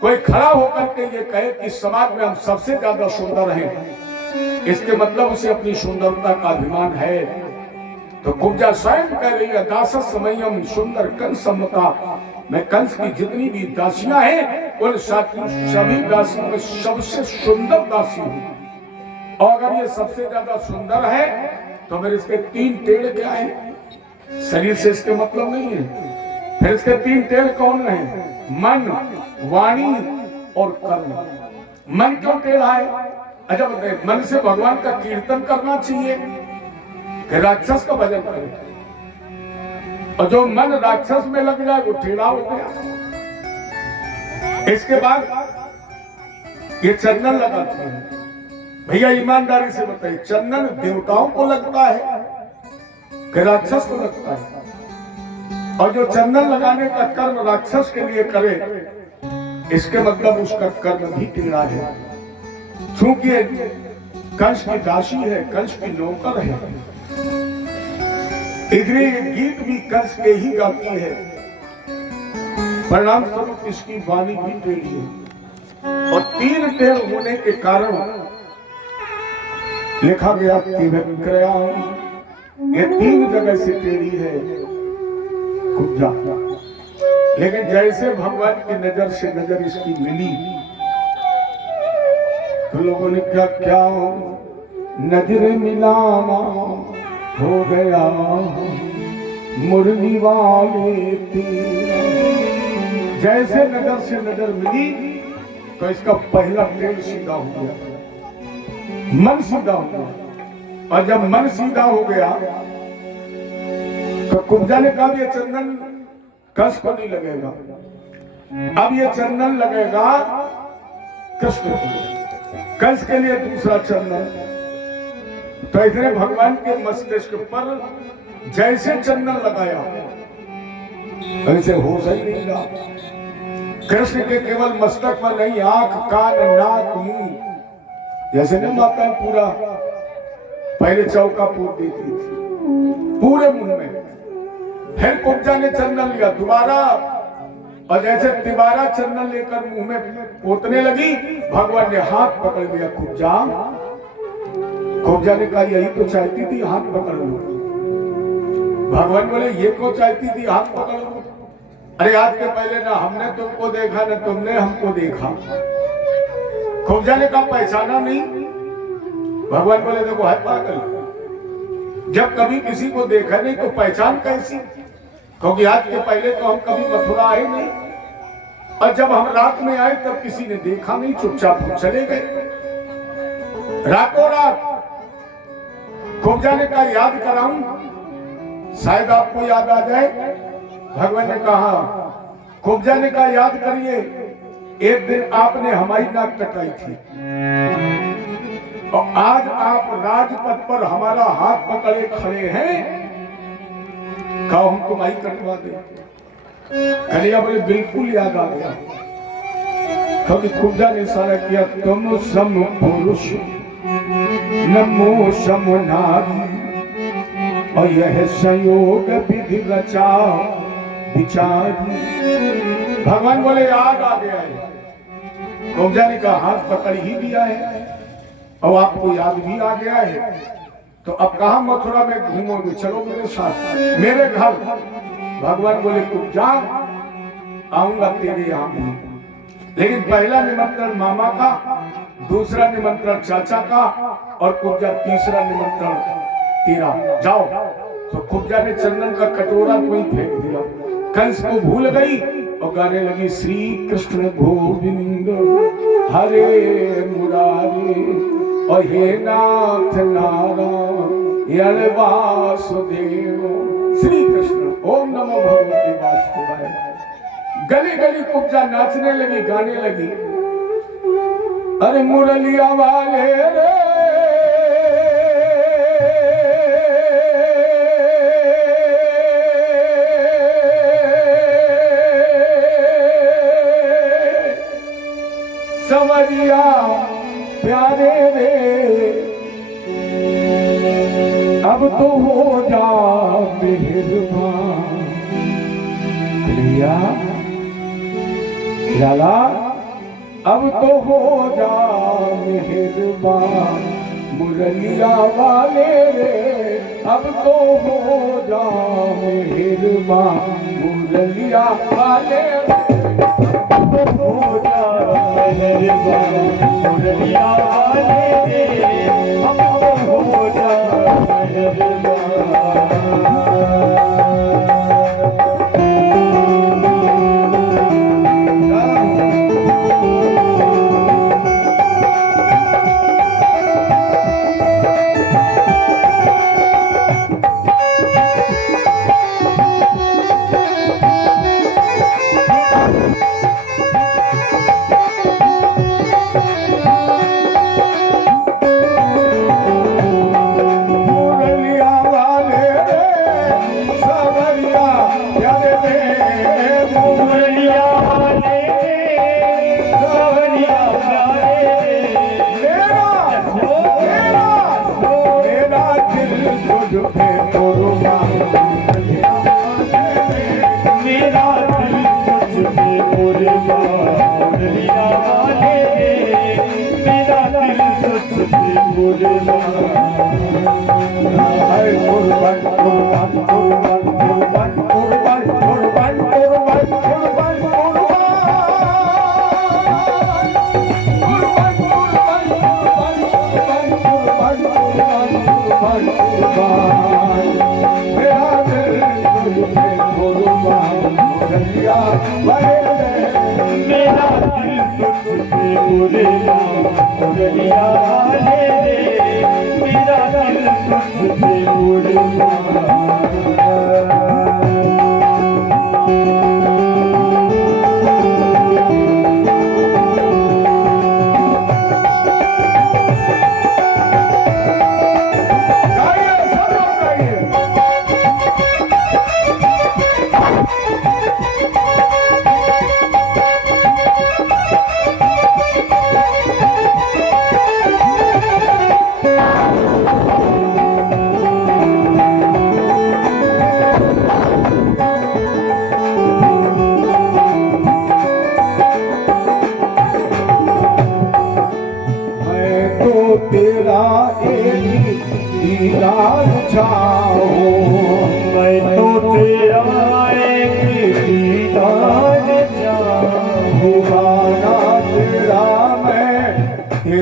कोई खड़ा होकर के ये कहे कि समाज में हम सबसे ज्यादा सुंदर हैं, इसके मतलब उसे अपनी सुंदरता का अभिमान है। तो कुब्जा स्वयं कह रही है दासस समयम सुंदर कंस सम्मता। मैं कंस की जितनी भी दासियां हैं उन सभी दासियों में सबसे सुंदर दासी हूं। और अगर ये सबसे ज्यादा सुंदर है तो फिर इसके 3 टेढ़ क्या है? शरीर से इसके मतलब नहीं है। फिर इसके 3 टेढ़ कौन है? मन, वाणी और कर्म। मन क्यों टेढ़ा है? अच्छा बताइए, मन से भगवान का कीर्तन करना चाहिए कि राक्षस का भजन करे? और जो मन राक्षस में लग जाए वो टेढ़ा हो गया। इसके बाद ये चंदन लगाते हैं। भैया ईमानदारी से बताइए, चंदन देवताओं को लगता है कि राक्षस को लगता है? और जो चंदन लगाने का कर्म राक्षस के लिए करे, इसके मतलब उसका कर्म भी टेढ़ा है। क्योंकि कंस की दासी है, कंस की नौकर है। इसलिए ये गीत भी कंस के ही गाती है। परिणाम स्वरूप इसकी वाणी भी टेढ़ी है। और 3 टेढ़ होने के कारण लिखा गया कि विक्रया ये 3 जगह से टेढ़ी है कुब्जा। लेकिन जैसे भगवान की नजर से नजर इसकी मिली तो लोगों ने क्या नजर मिलाना हो गया मुरली वाले तेरा। जैसे नजर से नजर मिली तो इसका पहला टेढ़ सीधा हो गया, मन सीधा हो गया। और जब मन सीधा हो गया तो कुब्जा ने कहा ये चंदन कंस को नहीं लगेगा, अब ये चंदन लगेगा कृष्ण को। कंस के लिए दूसरा चंदन। तो इसने भगवान के मस्तिष्क पर जैसे चंदन लगाया वैसे होश ही नहीं रहा। कृष्ण के केवल मस्तक में नहीं, आंख, कान, नाक, मुंह, जैसे नहीं माता पूरा पहले चौका पूर देती थी पूरे मुंह में। फिर कुब्जा ने चंदन लिया दोबारा, और जैसे तिबारा चंदन लेकर मुंह में पोतने लगी, भगवान ने हाथ पकड़ लिया कुब्जा। कुब्जा ने कहा यही तो चाहती थी, हाथ पकड़ लो। भगवान बोले ये को चाहती थी, हाथ पकड़ लो। अरे आज के पहले ना हमने तुमको देखा ना तुमने हमको देखा। कुब्जा ने कहा पहचाना नहीं। भगवान बोले देखो है पागल, जब कभी किसी को देखा नहीं तो पहचान कैसी? क्योंकि आज के पहले तो हम कभी मथुरा आए नहीं, और जब हम रात में आए तब किसी ने देखा नहीं, चुपचाप हम चले गए रातों रात। कुब्जा ने कहा याद कराऊं, शायद आपको याद आ जाए। भगवान ने कहा, कुब्जा ने कहा याद करिए, एक दिन आपने हमारी नाक कटाई थी और आज आप राजपथ पर हमारा हाथ पकड़े खड़े हैं। कहा हम तुम्हारी कटवा दे। कन्हैया बोले बिल्कुल याद आ गया, क्योंकि कुब्जा ने सारा किया। तुम सम पुरुष नमो सम नारी, और यह संयोग विधि रचा विचार। भगवान बोले याद आ गया है। कुब्जा ने कहा हाथ पकड़ ही दिया है और आपको याद भी आ गया है, तो अब कहा मथुरा में घूमोगे, चलो मेरे साथ मेरे घर। भगवान बोले कुब्जा आऊंगा तेरे यहाँ भी, लेकिन पहला निमंत्रण मामा का, दूसरा निमंत्रण चाचा का, और कुब्जा तीसरा निमंत्रण तेरा। जाओ। तो कुब्जा ने चंदन का कटोरा वहीं फेंक दिया। कंस को भूल गई और गाने लगी श्री कृष्ण गोविंद हरे मुरारी, और हे नाथ नारायण वासुदेव। श्री कृष्ण ओम नमो भगवते वासुदेवाय। गली गली कुब्जा नाचने लगी, गाने लगी, अरे मुरलिया वाले रे समझिया प्यारे रे, अब तो हो जा मेहरबान। प्रिया लाला अब तो हो जा मेहरबान, मुरलिया वाले रे अब तो हो जा मेहरबान, मुरलिया वाले रे हो जा मेहरबान, मुरलिया वाले रे अब तो हो जा मेहरबान।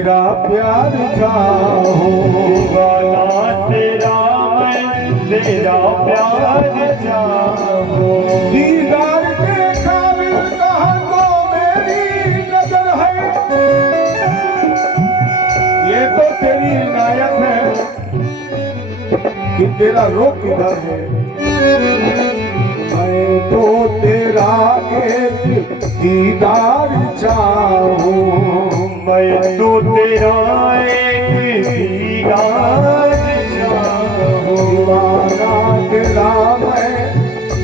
तेरा प्यार चाहूं, दीवाना तेरा मैं तेरा प्यार चाहूं। दीदार के काबिल कहाँ तो मेरी नजर है, ये तो तेरी इनायत है कि तेरा रुख किधर है। मैं तो तेरा एक दीदार चाहूं, मैं तो तेरा एक दीदार चाहूं। दीवाना तेरा मैं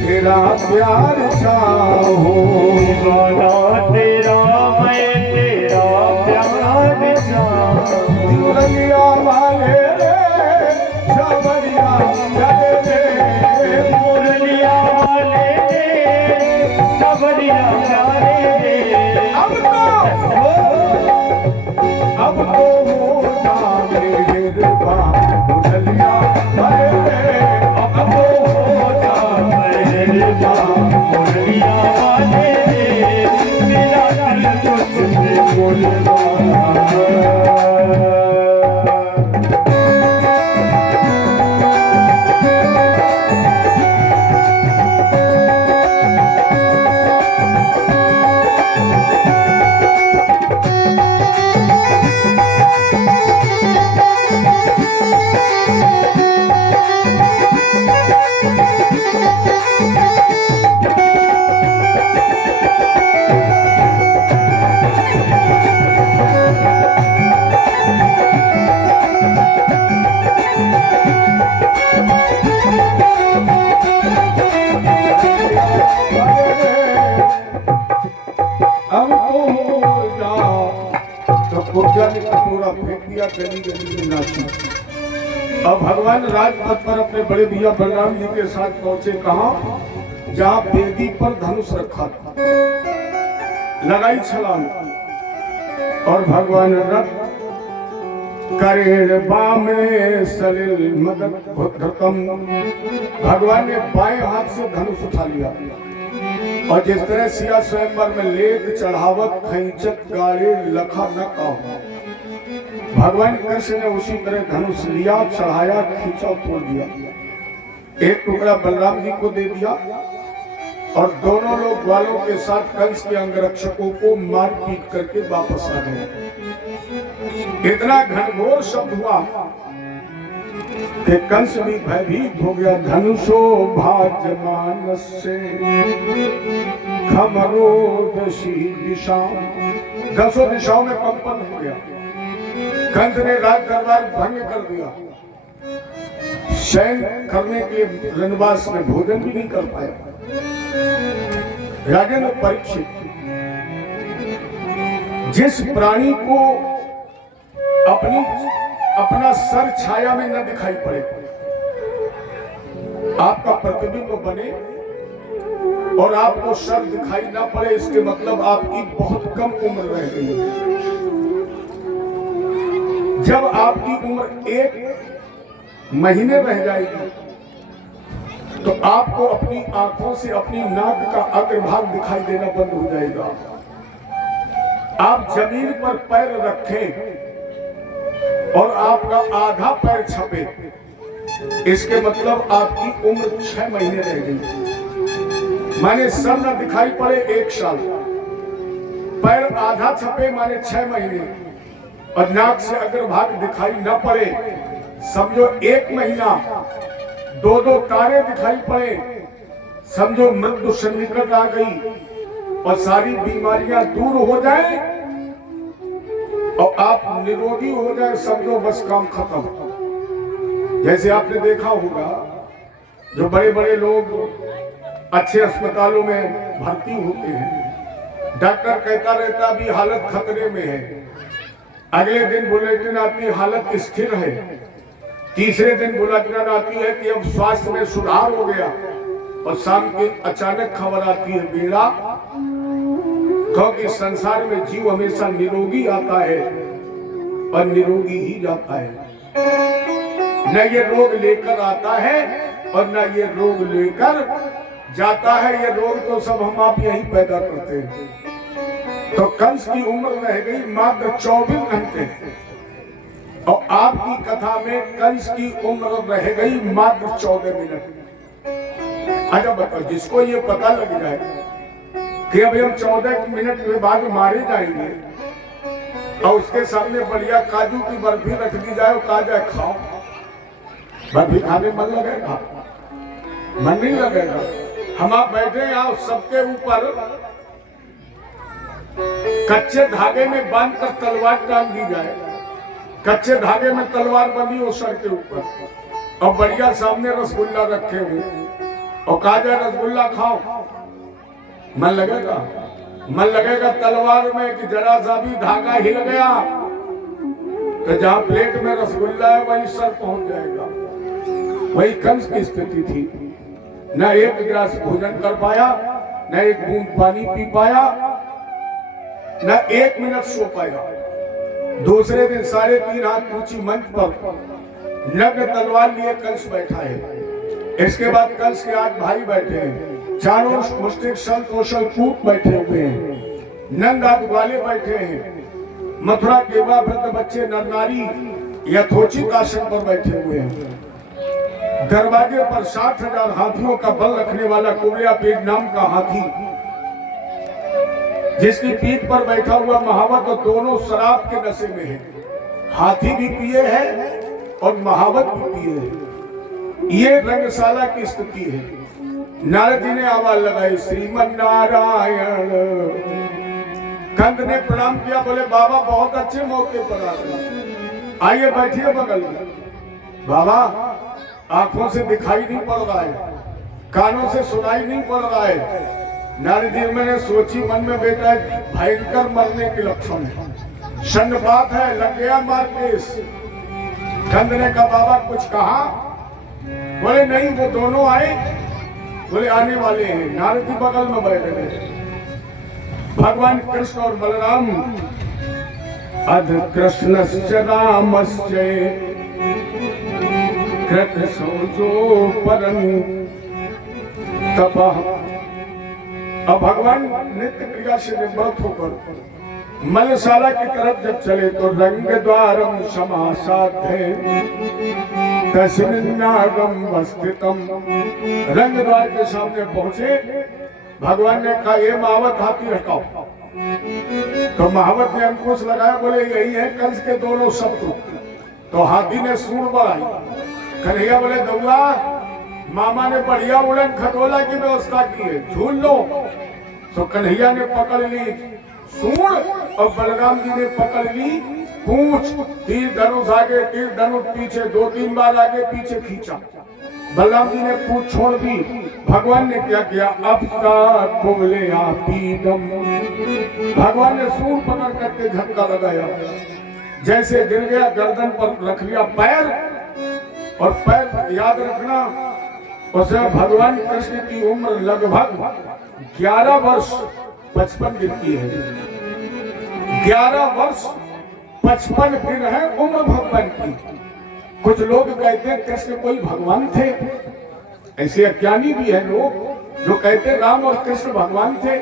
तेरा प्यार चाहूं, दीवाना तेरा मैं तेरा प्यार चाहूं। दुनिया वाले सावरिया चले रे, मुरलिया वाले सबरिया प्यारे रे। अब तो हो जाने गिरबा मुरलिया वाले, अब तो हो जाने गिरबा मुरलिया वाले मेरा दिल तुझसे बोलवा। पूरा फेंक दिया गली गली में नाची। अब भगवान राजपथ पर अपने बड़े भैया बलराम जी के साथ पहुंचे, कहा जहां बेदी पर धनुष रखा था, लगाई छलांग और भगवान रथ करेण बामे सलिल मदद धृतम, भगवान ने बाएं हाथ से धनुष उठा लिया और जिस तरह सिया स्वयंवर में लेख चढ़ावत खैंचत गाड़े लखा न कहो, भगवान कृष्ण ने उसी तरह धनुष लिया, चढ़ाया, खींचा, तोड़ दिया। एक टुकड़ा बलराम जी को दे दिया और दोनों लोग ग्वालों के साथ कंस के अंगरक्षकों को मार पीट करके वापस आ गए। इतना घनघोर शब्द हुआ कि कंस भी भयभीत हो गया। धनुषो भाजमान से खमरोदशी दिशा, 10 दिशाओं में कंपन हो गया। कंस ने राज दरबार भंग कर दिया, शयन करने के लिए रनवास में भोजन भी नहीं कर पाया। राजा ने परीक्षित, जिस प्राणी को अपना सर छाया में न दिखाई पड़े, आपका प्रतिबिंब बने और आपको सर दिखाई ना पड़े, इसके मतलब आपकी बहुत कम उम्र रह गई है। जब आपकी उम्र 1 महीने रह जाएगी तो आपको अपनी आंखों से अपनी नाक का अग्रभाग दिखाई देना बंद हो जाएगा। आप जमीन पर पैर रखें और आपका आधा पैर छपे, इसके मतलब आपकी उम्र 6 महीने रह गई। माने सर न दिखाई पड़े 1 साल, पैर आधा छपे माने 6 महीने, और नाक से अग्रभाग दिखाई न पड़े समझो 1 महीना। 2 तारे दिखाई पड़े समझो मृत्यु सन्निकट आ गई और सारी बीमारियां दूर हो जाए और आप निरोगी हो जाए, समझो बस काम खत्म। जैसे आपने देखा होगा जो बड़े बड़े लोग अच्छे अस्पतालों में भर्ती होते हैं, डॉक्टर कहता रहता भी हालत खतरे में है, अगले दिन बुलेटिन आती हालत स्थिर है, तीसरे दिन बुलेटिन आती है कि अब स्वास्थ्य में सुधार हो गया, और शाम के अचानक खबर आती है बेड़ा, क्योंकि संसार में जीव हमेशा निरोगी आता है और निरोगी ही जाता है। न ये रोग लेकर आता है और न ये रोग लेकर जाता है। ये रोग तो सब हम आप यही पैदा करते हैं। तो कंस की उम्र रह गई मात्र 24 घंटे और आपकी कथा में कंस की उम्र रह गई मात्र 14 मिनट। अच्छा बताओ, जिसको ये पता लग जाए कि अभी हम 14 मिनट के बाद मारे जाएंगे और उसके सामने बढ़िया काजू की बर्फी रख दी जाए और कहा जाए खाओ, बर्फी खाने मन लगेगा? मन नहीं लगेगा। हम आप बैठे हैं और सबके ऊपर कच्चे धागे में बांधकर तलवार टांग दी जाए, कच्चे धागे में तलवार बंधी हो सर के ऊपर और बढ़िया सामने रसगुल्ला रखे हुए और कहा जाए रसगुल्ला खाओ, मन लगेगा? मन लगेगा तलवार में कि जरा सा भी धागा हिल गया तो जहां प्लेट में रसगुल्ला है वहीं सर पहुंच जाएगा। वही कंस की स्थिति थी। न एक गिलास भोजन कर पाया, न एक बूंद पानी पी पाया, न 1 मिनट सो पाया। दूसरे दिन 3.5 हाथ ऊंची मंच पर नग्न तलवार लिए कंस बैठा है। इसके बाद कंस के 8 भाई बैठे हैं, चारों मुष्टिक सल कौशल कूट बैठे हुए हैं, नंद आदि वाले बैठे हैं, मथुरा के वृद्ध बच्चे नर नारी यथोचित आसन पर बैठे हुए हैं। दरवाजे पर 60,000 हाथियों का बल रखने वाला कुबलिया पेट नाम का हाथी, जिसकी पीठ पर बैठा हुआ महावत और दोनों शराब के नशे में है। हाथी भी पिए है और महावत भी पिए है। ये रंगशाला की स्थिति है। नारद जी ने आवाज लगाई, श्रीमन नारायण। कंद ने प्रणाम किया, बोले बाबा बहुत अच्छे मौके पर आ गए, आइए बैठिए बगल में। बाबा आंखों से दिखाई नहीं पड़ रहा है, कानों से सुनाई नहीं पड़ रहा है। नारद जी मैंने सोची मन में, बेटा भयंकर मरने के लक्षण है, शनपात है, लग गया मारकेस। कंद ने कहा बाबा कुछ कहा? बोले नहीं, वो दोनों आए, बोले आने वाले हैं। नारद जी बगल में बैठ गए। भगवान कृष्ण और बलराम अध कृष्णश्च रामश्च कृत सोजो परम तपः। अब भगवान नित्य क्रिया से निवृत्त होकर मलशाला की तरफ जब चले तो रंग द्वारम समासाध्य तस्मिन्नागम वस्थितम। रंग द्वार के सामने पहुंचे, भगवान ने कहा ये महावत हाथी हटाओ। तो महावत ने अंकुश लगाया, बोले यही है कंस के दोनों शत्रु। तो हाथी ने सूंड बढ़ाई। कन्हैया बोले दौला, मामा ने बढ़िया उड़न खटोला की व्यवस्था की है, झूल लो। तो कन्हैया ने पकड़ ली सूंड और बलराम जी ने पकड़ ली पूंछ। तीर धनुष आगे, तीर धनुष पीछे, 2-3 बार आगे पीछे खींचा। बलराम जी ने पूंछ छोड़ दी। भगवान ने क्या किया? अब कुबले पीडम। भगवान ने सूंड पकड़ करके झटका लगाया, जैसे गिर गया गर्दन पर रख लिया पैर। और पैर याद रखना, उसे भगवान कृष्ण की उम्र लगभग 11 वर्ष 55 दिन की है। 11 वर्ष 55 दिन है उम्र भगवान की। कुछ लोग कहते हैं कृष्ण कोई भगवान थे, ऐसे अज्ञानी भी है लोग जो कहते राम और कृष्ण भगवान थे।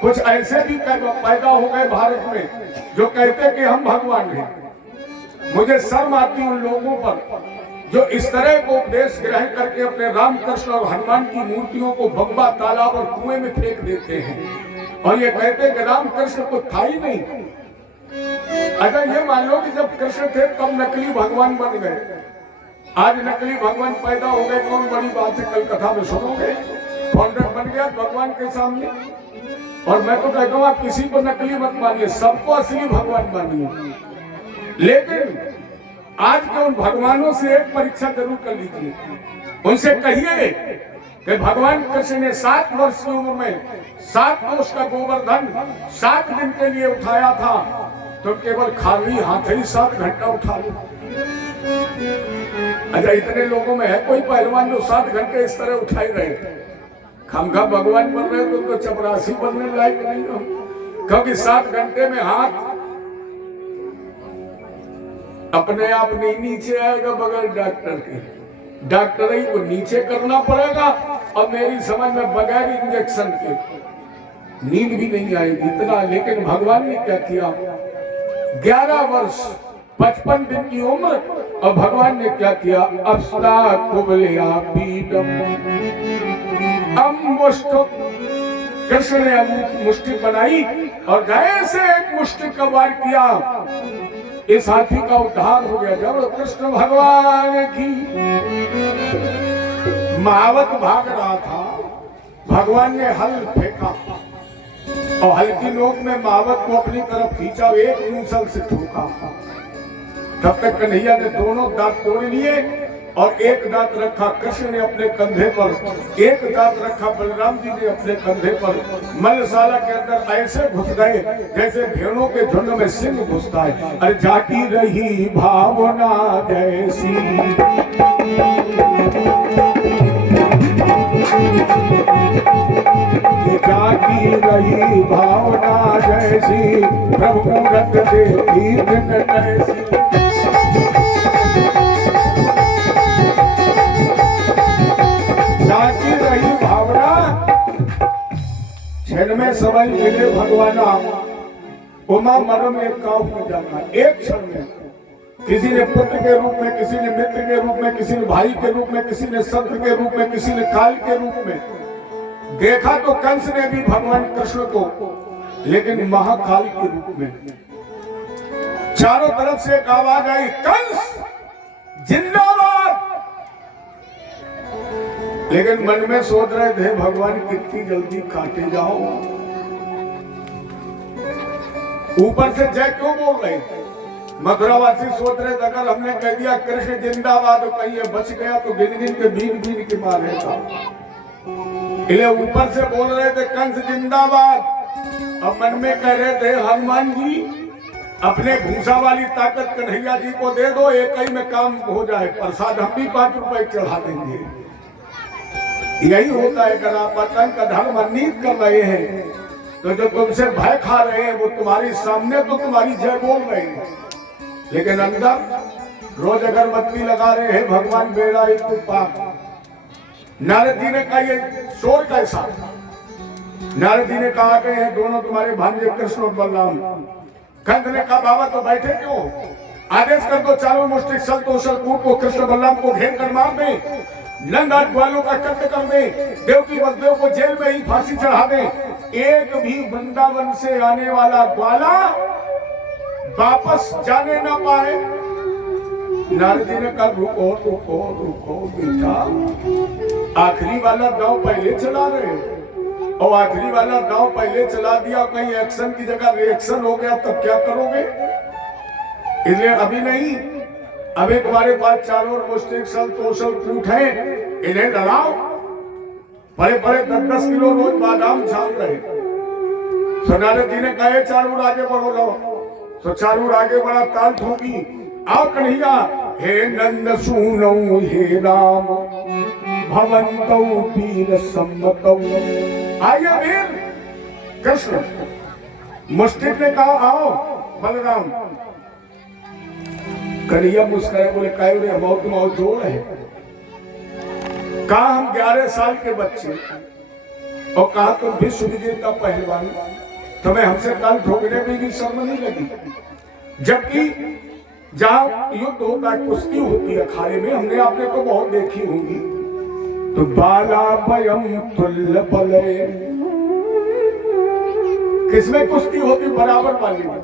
कुछ ऐसे भी पैदा हो गए भारत में जो कहते कि हम भगवान हैं। मुझे शर्म आती उन लोगों पर जो इस तरह को उपदेश ग्रहण करके अपने राम कृष्ण और हनुमान की मूर्तियों को बम्बा, तालाब और कुएं में फेंक देते हैं और ये कहते हैं कि राम कृष्ण को था ही नहीं। अगर ये मान लो कि जब कृष्ण थे तब नकली भगवान बन गए, आज नकली भगवान पैदा हो गए, कौन बड़ी बात है? कल कथा में सुनोगे, फाउंडर बन गया भगवान के सामने। और मैं तो कहता हूँ किसी को नकली मत मानिए, सबको असली भगवान मानिए। लेकिन आज के उन भगवानों से एक परीक्षा जरूर कर लीजिए। उनसे कहिए कि भगवान कृष्ण ने 7 वर्ष की उम्र में 7 कोष का गोवर्धन 7 दिन के लिए उठाया था, तो केवल खाली हाथ ही 7 घंटा उठा लो। अच्छा, इतने लोगों में है कोई पहलवान जो 7 घंटे इस तरह उठाई रहे? खमखा भगवान बन रहे तो चपरासी बनने लायक नहीं हो, क्योंकि 7 घंटे में हाथ अपने आप नहीं नीचे आएगा बगैर डॉक्टर के। डॉक्टर ही को नीचे करना पड़ेगा और मेरी समझ में बगैर इंजेक्शन के। नींद भी नहीं आएगी इतना। लेकिन भगवान ने क्या किया, 11 वर्ष 55 दिन की उम्र, और भगवान ने क्या किया, अप्सरा कुबलिया पीडम अमुष्टक, कृष्ण ने मुष्टि बनाई और गए से एक मुष्टि का वार किया, इस हाथी का उद्धार हो गया। जब कृष्ण भगवान की महावत भाग रहा था, भगवान ने हल फेंका और हल की नोक में महावत को अपनी तरफ खींचा, एक मूसल से ठोका। तब तक कन्हैया ने दोनों दांत तोड़ लिए और एक दांत रखा कृष्ण ने अपने कंधे पर, एक दांत रखा बलराम जी ने अपने कंधे पर। मलशाला के अंदर ऐसे घुस गए जैसे भेड़ों के झुंड में सिंह घुसता है। अरे जाती रही भावना जैसी, जाती रही भावना जैसी, प्रभु रत देखी दिन कैसी। जाती रही भावना, क्षण में समय मिले भगवाना, उमा मरम एक काव में जाना, एक क्षण में। किसी ने पुत्र के रूप में, किसी ने मित्र के रूप में, किसी ने भाई के रूप में, किसी ने संत के रूप में, किसी ने काल के रूप में देखा। तो कंस ने भी भगवान कृष्ण को, लेकिन महाकाल के रूप में। चारों तरफ से एक आवाज आई, कंस जिंदाबाद। लेकिन मन में सोच रहे थे, भगवान कितनी जल्दी काटे जाओ। ऊपर से जय क्यों बोल रहे थे? मथुरावासी सोच रहे थे, अगर हमने कह दिया कृष्ण जिंदाबाद तो कहीं ये बच गया तो गिन गिन के बीन के मारेगा। इसलिए ऊपर से बोल रहे थे कंस जिंदाबाद, अब मन में कह रहे थे हनुमान जी अपने भूसा वाली ताकत कन्हैया जी को दे दो, एक ही में काम हो जाए, प्रसाद हम भी 5 रुपए चढ़ा देंगे। यही होता है, अगर आप वतन का धर्म अन्नीत कर रहे हैं तो जो तुमसे भय खा रहे हैं वो तुम्हारे सामने तो तुम्हारी जय बोल रहे हैं, लेकिन अंदर रोज अगरबत्ती लगा रहे हैं, भगवान बेड़ा पाप। नारद जी ने कहा ये शोर कैसा? नारद जी ने कहा कि हैं दोनों तुम्हारे भांजे कृष्ण और बलराम। कंस ने कहा बाबा तो बैठे क्यों, आदेश कर दो चारों मुष्टिक सल तोषल कूट को कृष्ण बलराम को घेर कर मार दे, नंगा ग्वालों का कत्ल कर दे, देवकी वसुदेव को जेल में ही फांसी चढ़ा दे, एक भी वृंदावन से आने वाला ग्वाला वापस जाने ना पाए। नारद जी ने कहा रुको रुको रुको बेटा, आखिरी वाला गांव पहले चला रहे, और आखिरी वाला गांव पहले चला दिया, कहीं एक्शन की जगह रिएक्शन हो गया तब क्या करोगे? इसलिए अभी नहीं, अभी तुम्हारे पास चारों मुष्टिक सल तोषल कूट है, इन्हें लड़ाओ। बड़े बड़े 10-10 किलो रोज बादाम छान रहे। तो नारद जी ने कहा चारूर आगे बढ़ो लो, तो चारूर आगे बढ़ा, ताल ठोकी, आओ कन्हैया। हे नंद सुनो हे राम भवंतौ वीर सम्मतौ। आइए वीर कृष्ण। मुष्टिक ने कहा आओ बलराम। कन्हैया मुस्कुराए बोले काहे रे मौत मौत जोड़ है। कहा हम 11 साल के बच्चे, और कहा तुम विश्व विजेता पहलवान, तुम्हें हमसे ताल ठोकने में भी शर्म नहीं लगी? जबकि जहां युद्ध होता है, कुश्ती होती है अखाड़े में, हमने आपने तो बहुत देखी होगी। तो बाला भयम तुल्य बलय, किसमें कुश्ती होती? बराबर वाली में।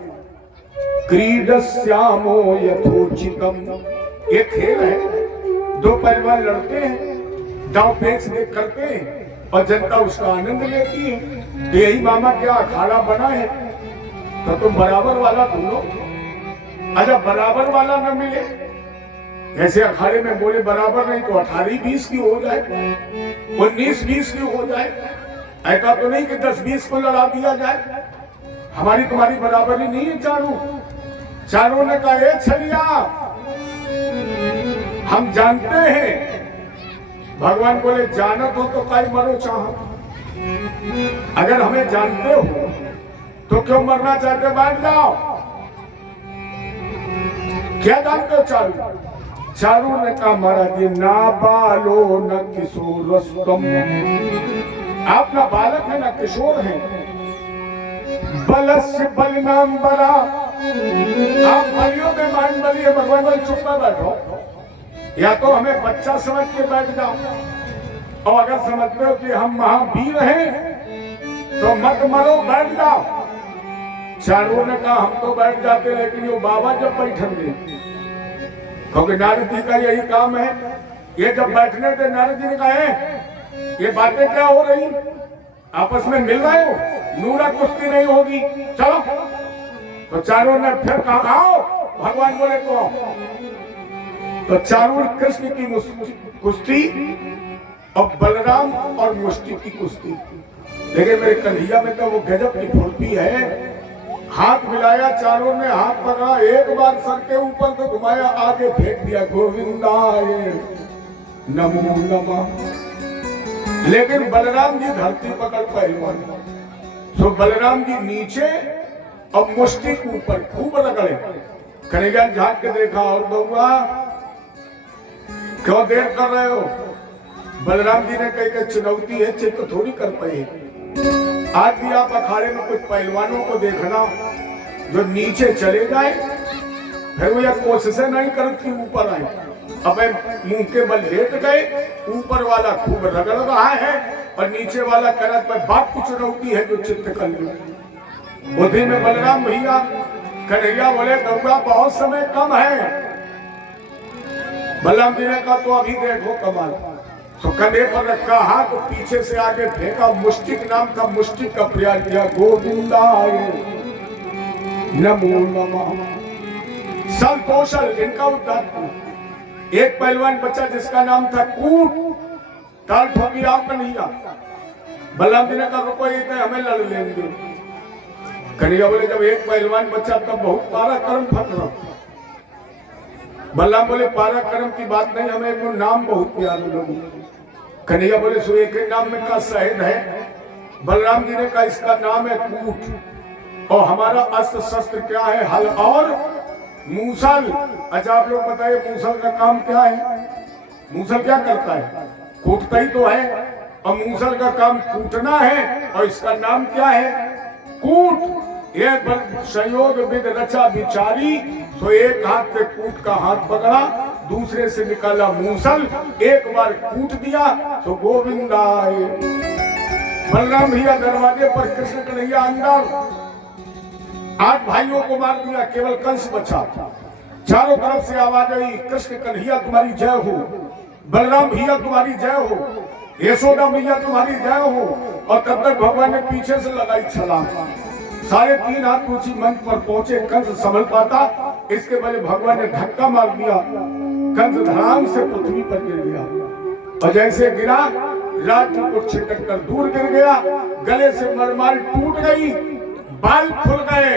क्रीडस्यामो यथोचितम, ये खेल है, दो पहलवान लड़ते हैं, दांव पेच देख करते हैं और जनता उसका आनंद लेती है। तो यही मामा क्या अखाड़ा बना है, तो तुम बराबर वाला ढूंढो। अच्छा बराबर वाला न मिले, ऐसे अखाड़े में बोले बराबर नहीं तो 18-20 की हो जाए, 19-20 की हो जाए। ऐसा तो नहीं कि 10-20 को लड़ा दिया जाए। हमारी तुम्हारी बराबरी नहीं है चारों। चारों ने कहा ए छलिया, हम जानते हैं। भगवान बोले जानत हो तो काई मरो चाहत। अगर हमें जानते हो तो क्यों मरना चाहते? बैठ जाओ। क्या जानते हो चारू? चारू ने कहा महाराज ये ना बालो न किशोर, आप ना बालक है ना किशोर है, बलस्य बल नाम बला। आप बलियों में मान बलिए, भगवान बोले चुप में बैठो, या तो हमें बच्चा समझ के बैठ जाओ, और अगर समझते हो कि हम महावीर हैं तो मत मरो, बैठ जाओ। चारों ने कहा हम तो बैठ जाते, लेकिन वो बाबा जब बैठेंगे, क्योंकि नारद जी का यही काम है, ये जब बैठने थे नारद जी ने कहा है ये बातें क्या हो रही, आपस में मिल रहे हो, नूरा कुश्ती नहीं होगी, चलो। तो चारों ने फिर कहा आओ, भगवान बोले तो आओ। तो चारों कृष्ण की कुश्ती और बलराम और मुष्टि की कुश्ती। लेकिन मेरे कन्हैया में तो वो गजब की फुर्ती है, हाथ मिलाया, चारों ने हाथ पकड़ा, एक बार सर के ऊपर से घुमाया, आगे फेंक दिया, गोविंदाय नमो नमः। लेकिन बलराम जी धरती पकड़ पहलवान, तो बलराम जी नीचे और मुष्टि के ऊपर खूब रगड़े। कन्हैया झांक के देखा और दूंगा, क्यों देर कर रहे हो? बलराम जी ने कही चुनौती है, चित्त थोड़ी कर पाए। आज भी आप अखाड़े में कुछ पहलवानों को देखना जो नीचे चले जाए, फिर वो यह कोशिशें नहीं करती ऊपर आए, अब मुंह के बल लेट गए, ऊपर वाला खूब रगड़ रहा है और नीचे वाला करत पर बाप की चुनौती है जो चित्त कर लो। बुद्धि में बलराम भैया, कन्हैया बोले गंगा बहुत समय कम है। बलराम जी ने कहा तो अभी देखो कमाल। तो कंधे पर रखा हाथ, पीछे से आगे फेंका, मुष्टिक नाम का मुष्टिक का प्रयास किया, गोविंदाय नमो नमः। सल कौशल इनका उद्धार। एक पहलवान बच्चा जिसका नाम था कूट, ताल ठोकी आप कन्हैया। बलराम जी ने कहा रुको, ये हमें लड़ लेंगे। कन्हैया बोले जब एक पहलवान बच्चा तब बहुत पराक्रम फट रहा। बलराम बोले पराक्रम की बात नहीं, हमें एक नाम बहुत प्यारा लगा। कन्हैया बोले सो एक नाम में का शहीद है। बलराम जी ने कहा इसका नाम है कूट, और हमारा अस्त्र शस्त्र क्या है, हल और मूसल। अच्छा आप लोग बताइए मूसल का काम क्या है? मूसल क्या करता है? कूटता ही तो है, और मूसल का काम कूटना है, और इसका नाम क्या है? कूट। ये संयोग विद रचा विचारी, तो एक हाथ से कूट का हाथ पकड़ा, दूसरे से निकाला मूसल, एक बार कूट दिया तो गोविंदाय। बलराम भैया दरवाजे पर, कृष्ण कन्हैया अंदर। 8 भाइयों को मार दिया, केवल कंस बचा। चारों तरफ से आवाज आई, कृष्ण कन्हैया तुम्हारी जय हो, बलराम भैया तुम्हारी जय हो, यशोदा मैया तुम्हारी जय हो। और तब तक भगवान ने पीछे से लगाई छलांग, 3.5 हाथ ऊंची मंच पर पहुंचे। कंस संभल पाता, इसके पहले भगवान ने धक्का मार दिया, कंस धड़ाम से पृथ्वी पर गिर गया, और जैसे गिरा राज को छिटक कर दूर गिर गया। गले से मरमाल टूट गई, बाल खुल गए,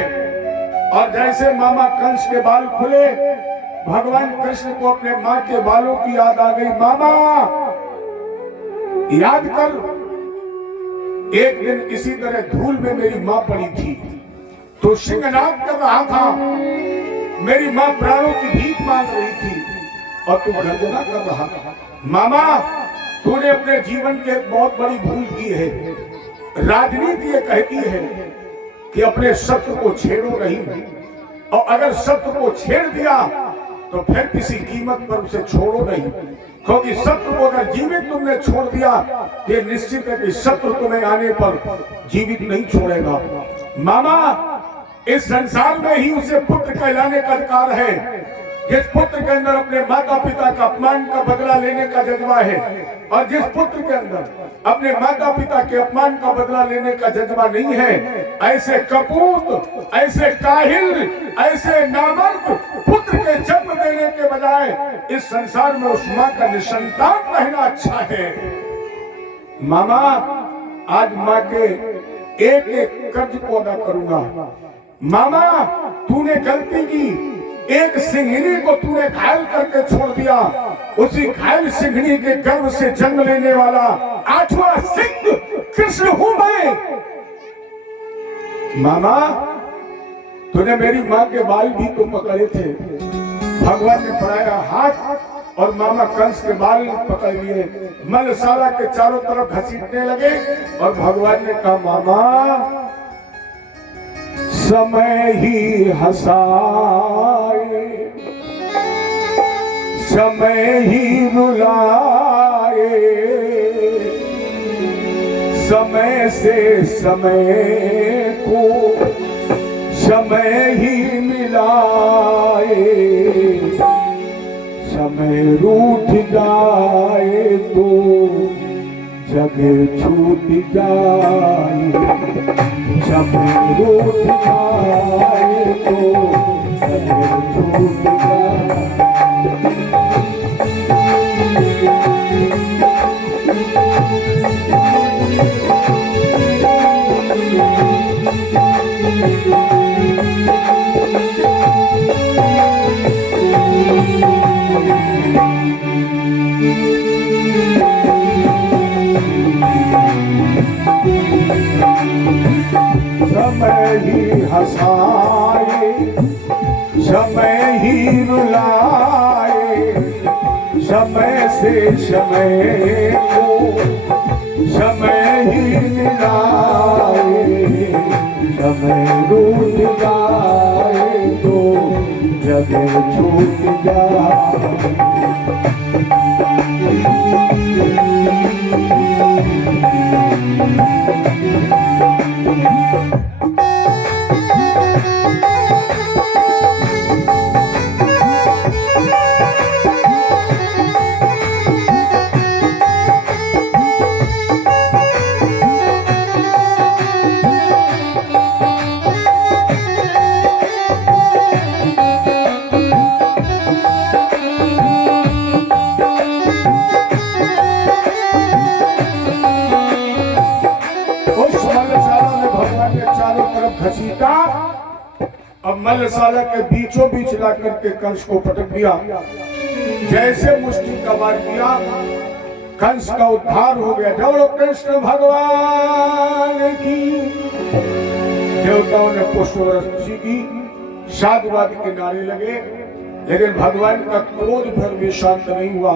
और जैसे मामा कंस के बाल खुले, भगवान कृष्ण को अपने माँ के बालों की याद आ गई। मामा याद कर, एक दिन इसी तरह धूल में मेरी माँ पड़ी थी, तो सिंहनाद कर रहा था, मेरी माँ प्राणों की भीख मांग रही थी, और तू गर्जना कर रहा था। मामा तूने अपने जीवन की एक बहुत बड़ी भूल की है। राजनीति ये कहती है कि अपने शत्रु को छेड़ो नहीं, और अगर शत्रु को छेड़ दिया तो फिर किसी कीमत पर उसे छोड़ो नहीं, क्योंकि शत्रु को अगर जीवित तुमने छोड़ दिया, ये निश्चित है कि शत्रु तुम्हें आने पर जीवित नहीं छोड़ेगा। मामा इस संसार में ही उसे पुत्र कहलाने का अधिकार है जिस पुत्र के अंदर अपने माता पिता का अपमान का बदला लेने का जज्बा है, और जिस पुत्र के अंदर अपने माता पिता के अपमान का बदला लेने का जज्बा नहीं है, ऐसे कपूत, ऐसे काहिल, ऐसे नामर्द पुत्र के जन्म देने के बजाय इस संसार में उस माँ का निसंतान रहना अच्छा है। मामा आज माँ के एक एक कर्ज को अदा करूंगा। मामा तूने गलती की, एक सिंहनी को तूने घायल करके छोड़ दिया, उसी घायल सिंहनी के गर्भ से जन्म लेने वाला 8वां सिंह कृष्ण हूं मैं। मामा तूने मेरी माँ के बाल भी तो पकड़े थे। भगवान ने बढ़ाया हाथ और मामा कंस के बाल पकड़ लिए, मलशाला के चारों तरफ घसीटने लगे, और भगवान ने कहा मामा समय ही हंसाए, समय ही रुलाए, समय से समय को समय ही मिलाए, समय रूठ जाए तो जग छूट जाए, समय रूठ जाए तो जग छूट जाए। समय ही हंसाए, समय ही रुलाए, समय से समय को समय ही मिलाए, समय रूठ जाए तो जग छूट जाए। घसीटा, अब मल्लशाला के बीचों बीच ला करके कंस को पटक दिया। जैसे मुष्टि का वार किया, कंस का उद्धार हो गया। बोलो कृष्ण भगवान की। देवताओं ने पुष्पवृष्टि की, साधुवाद के नारे लगे, लेकिन भगवान का क्रोध फिर भी शांत नहीं हुआ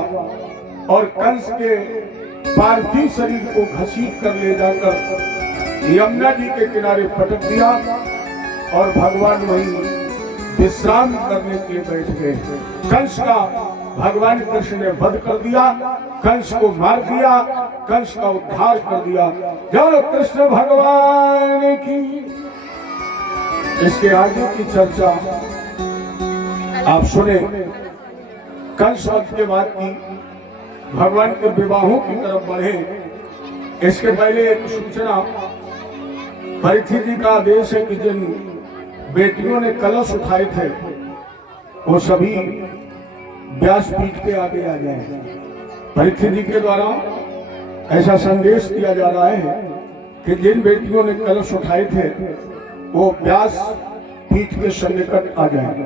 और कंस के पार्थिव शरीर को घसीट कर ले जाकर यमुना जी के किनारे पटक दिया और भगवान वहीं विश्राम करने के लिए बैठ गए। कंस का भगवान कृष्ण ने वध कर दिया, कंस को मार दिया, कंस का उद्धार कर दिया। बोलो कृष्ण भगवान की। इसके आगे की चर्चा आप सुने। कंस वध के बाद की भगवान के विवाहों की तरफ बढ़े, इसके पहले एक सूचना। परीक्षित जी का आदेश है कि जिन बेटियों ने कलश उठाए थे वो सभी व्यासपीठ के आगे आ जाए। परीक्षित जी के द्वारा ऐसा संदेश दिया जा रहा है कि जिन बेटियों ने कलश उठाए थे वो व्यासपीठ के सन्निकट आ जाए।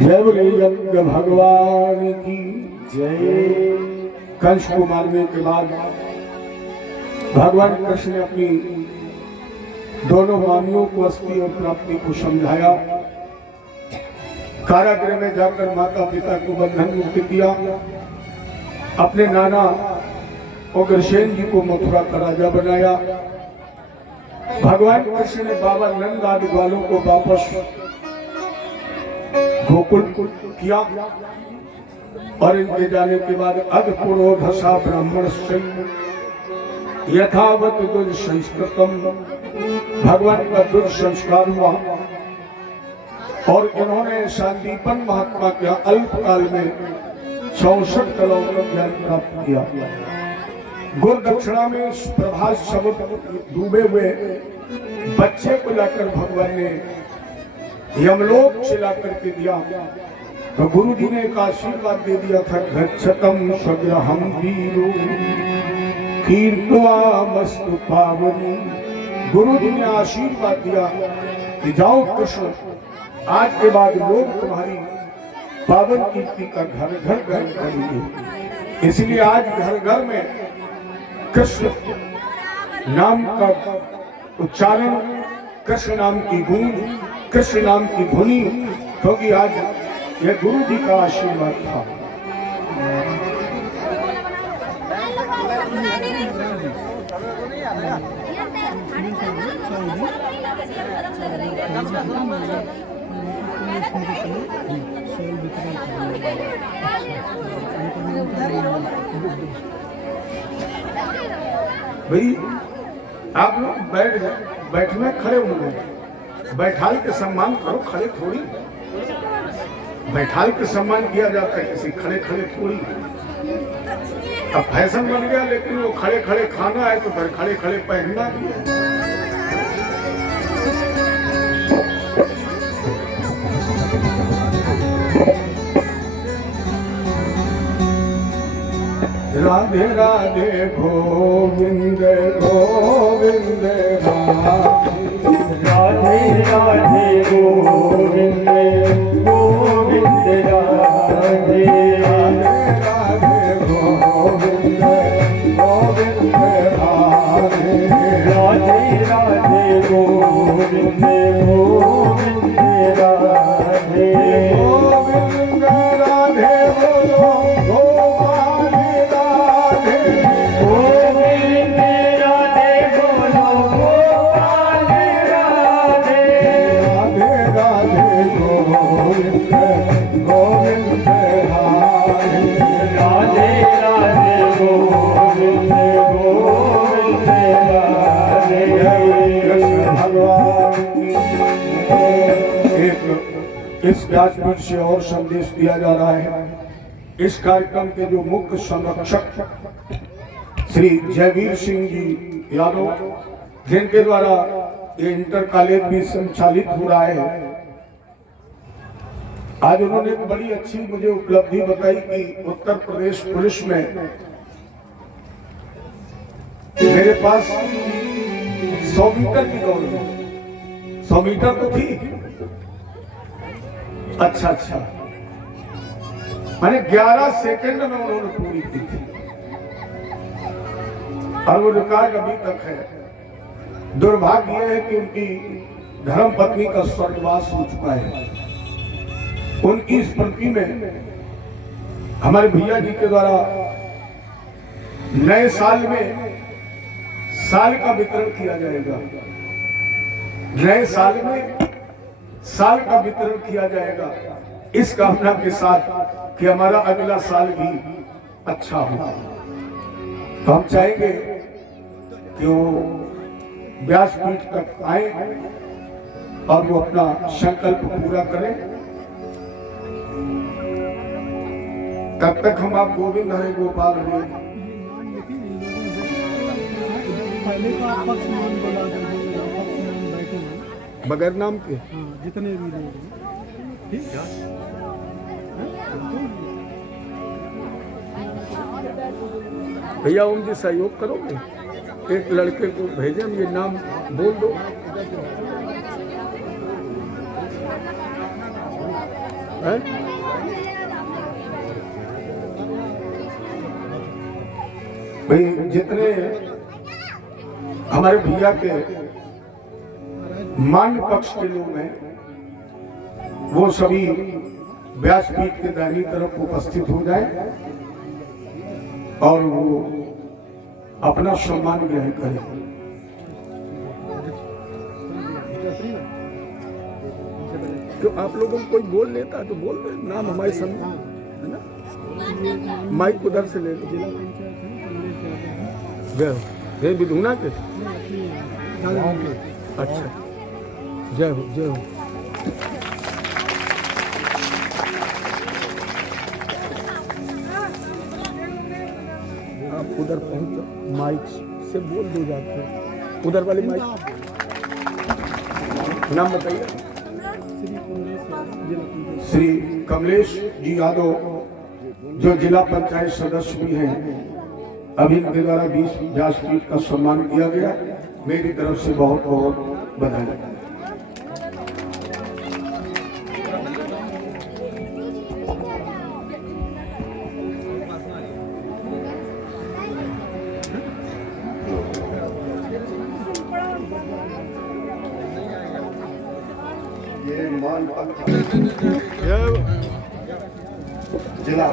जय बोले यज्ञ भगवान की जय। कंस को मारने के बाद भगवान कृष्ण ने अपनी दोनों मामियों को अस्थि और प्राप्ति को समझाया। कारागृह में जाकर माता पिता को बंधन मुक्त किया। अपने नाना उग्रसेन जी को मथुरा का राजा बनाया। भगवान कृष्ण ने बाबा नंद आदि ग्वालों को वापस गोकुल किया और इनके जाने के बाद अधपुरोधसा ब्राह्मण यथावत दुर् संस्कृतम, भगवान का दुर् संस्कार हुआ और इन्होंने सांदीपन महात्मा के अल्पकाल में 64 कलाओं का ज्ञान प्राप्त किया। गुरु दक्षिणा में प्रभास समुद्र डूबे हुए बच्चे को लाकर भगवान ने यमलोक से लाकर के दिया। तो गुरु जी ने एक आशीर्वाद दे दिया था, गच्छतम स्वग्रहम वीरो कीर्त्वा मस्तु पावनी। गुरु जी ने आशीर्वाद दिया कि जाओ कृष्ण, आज के बाद लोग तुम्हारी पावन कीर्ति का घर घर गायन करेंगे। इसलिए आज घर घर में कृष्ण नाम का उच्चारण, कृष्ण नाम की गूंज, कृष्ण नाम की ध्वनि, क्योंकि आज यह गुरु जी का आशीर्वाद था। भाई आप लोग बैठ जाए, बैठने खड़े हो गए, बैठाल के सम्मान करो, खड़े थोड़ी। बैठाल के सम्मान किया जाता है, किसी खड़े खड़े थोड़ी। अब फैशन बन गया, लेकिन वो खड़े खड़े खाना है तो फिर खड़े खड़े पहनना भी है। राधे राधे गोविंद गोविंद राधे राधे गोविंद गोविंद राधे राधे गोविंद गोविंद राधे राधे गोविंद गोविंद राधे गोविंद राधे बोलो गोपाल राधे गोविंद राधे बोलो गोपाल राधे राधे राधे गोविंद गोविंद राधे राधे राधे गोविंद गोविंद राधे कृष्ण भगवान एक इस व्यासपीठ से और संदेश दिया जा रहा है। इस कार्यक्रम के जो मुख्य संरक्षक श्री जयवीर सिंह जी यादव, जिनके द्वारा ये इंटर कॉलेज भी संचालित हो रहा है, आज उन्होंने एक बड़ी अच्छी मुझे उपलब्धि बताई कि उत्तर प्रदेश पुलिस में मेरे पास 100 मीटर की दौड़ में 100 मीटर तो थी। अच्छा मैंने 11 सेकंड में उन्होंने पूरी की थी और वो रिकॉर्ड अभी तक है। दुर्भाग्य यह है कि उनकी धर्म पत्नी का स्वर्गवास हो चुका है। उनकी स्मृति में हमारे भैया जी के द्वारा नए साल में साल का वितरण किया जाएगा। नए साल में साल का वितरण किया जाएगा, इस कामना के साथ कि हमारा अगला साल भी अच्छा हो। तो हम चाहेंगे कि वो व्यासपीठ तक आए और वो अपना संकल्प पूरा करें। तब तक हम आप गोविंद हरे गोपाल हरे पहले का आप पक्ष नाम बोला पक्ष नाम बैठे हैं बगैर नाम के। हाँ जितने भी लोग हैं ठीक है। भैया ओम जी सहयोग करोगे? एक लड़के को भेजें, ये नाम बोल दो। है? भाई जितने हमारे भैया के मान्य पक्ष के लोग हैं, वो सभी व्यासपीठ के दाहिनी तरफ उपस्थित हो जाए और वो अपना सम्मान ग्रहण करें। तो आप लोगों को कोई बोल लेता तो बोल दे, नाम हमारे सम्मान है ना। माइक उधर से ले लो। जिला पंचायत है जय हे विधुना के। गाँव के अच्छा, जय हो जय हो। आप उधर पहुंचो, माइक से बोल दो जाके उधर वाली माइक। नाम बताइए। श्री कमलेश जी यादव, जो जिला पंचायत सदस्य भी हैं, अभी इनके द्वारा 20 व्यासपीठ का सम्मान किया गया। मेरी तरफ से बहुत बहुत बधाई।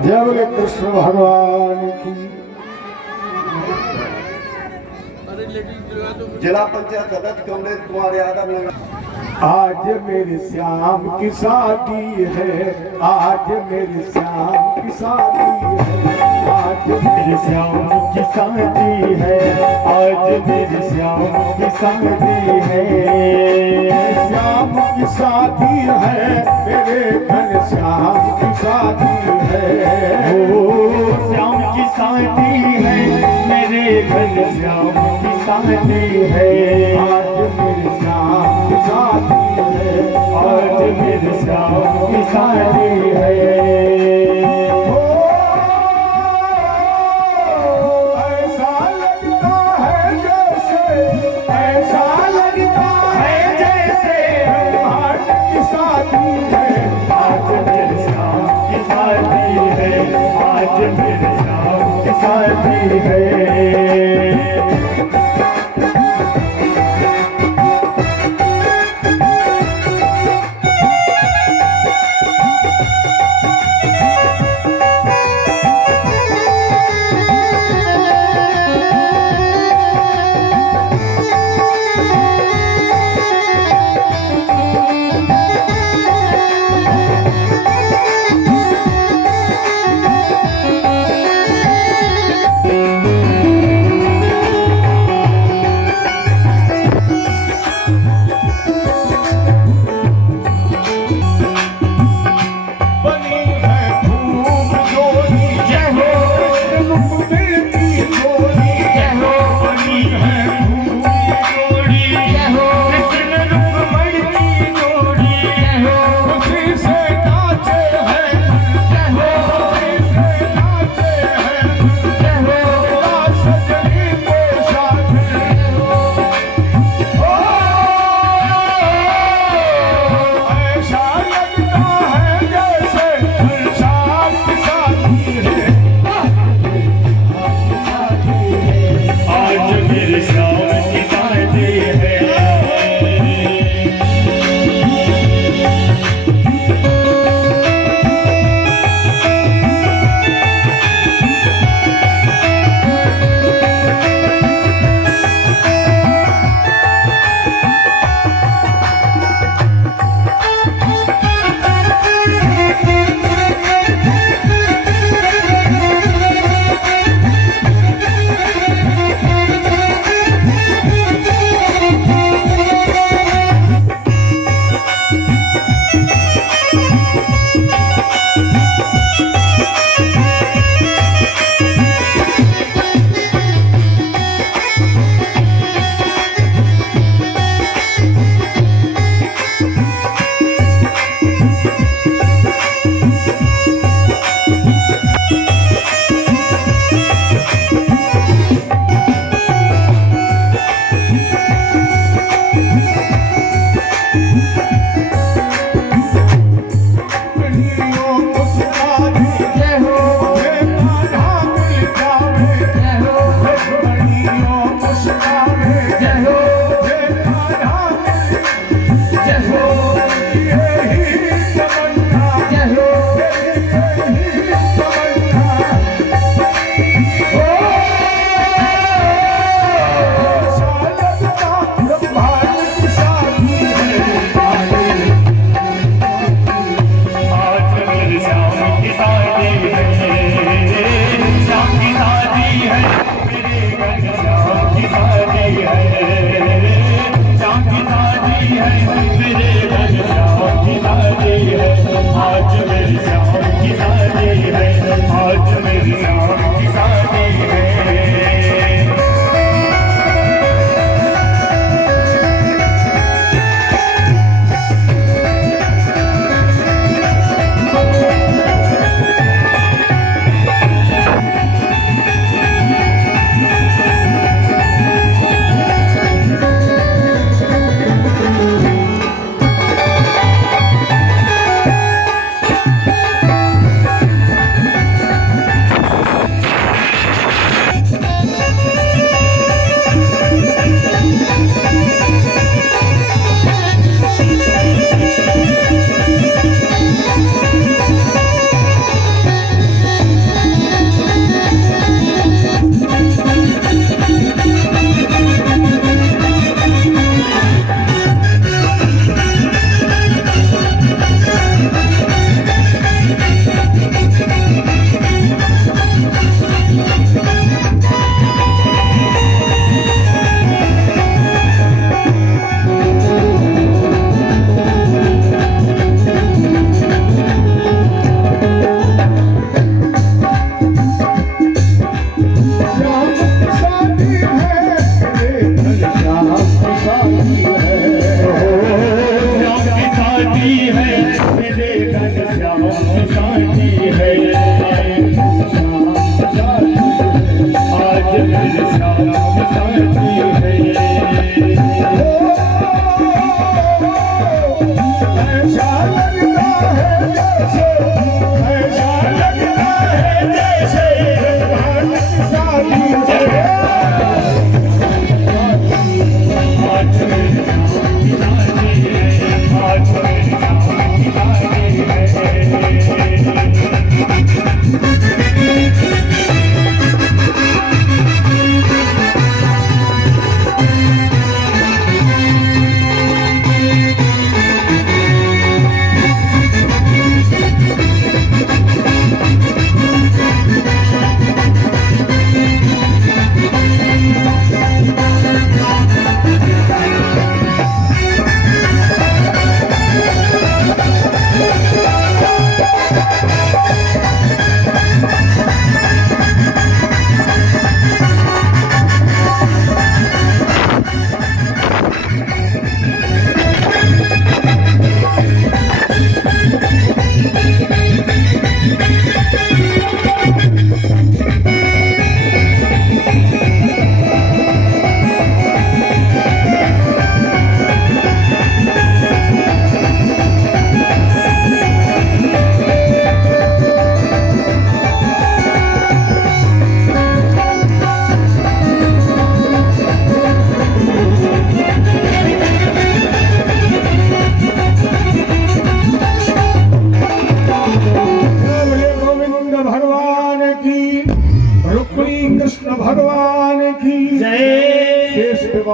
जय बोले कृष्ण भगवान की। जिला पंचायत सदस्य कमलेश कुमार यादव नगर। आज मेरी श्याम की शादी है, आज मेरी श्याम की शादी है, आज मेरे श्याम की शादी है, आज मेरे श्याम की शादी है। श्याम की शादी है, मेरे घन श्याम की शादी है। ओ श्याम की शादी है, मेरे घर श्याम की शादी है। आज मेरे श्याम की शादी है, आज मेरे श्याम की शादी है। ऐसा लगता है जैसे, ऐसा लगता है जैसे ब्रह्मांड की शादी है। आज मेरे श्याम की शादी है, आज मेरे श्याम की शादी है।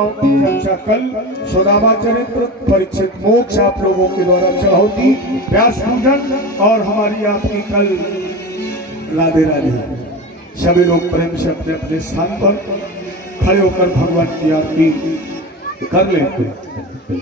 चर्चा कल सुदामा चरित्र, परीक्षित मोक्ष आप लोगों के द्वारा चढ़ौती, व्यास पूजन और हमारी आपकी कल राधे राधे। सभी लोग प्रेम से अपने अपने स्थान पर खड़े होकर भगवान की आरती कर लेते।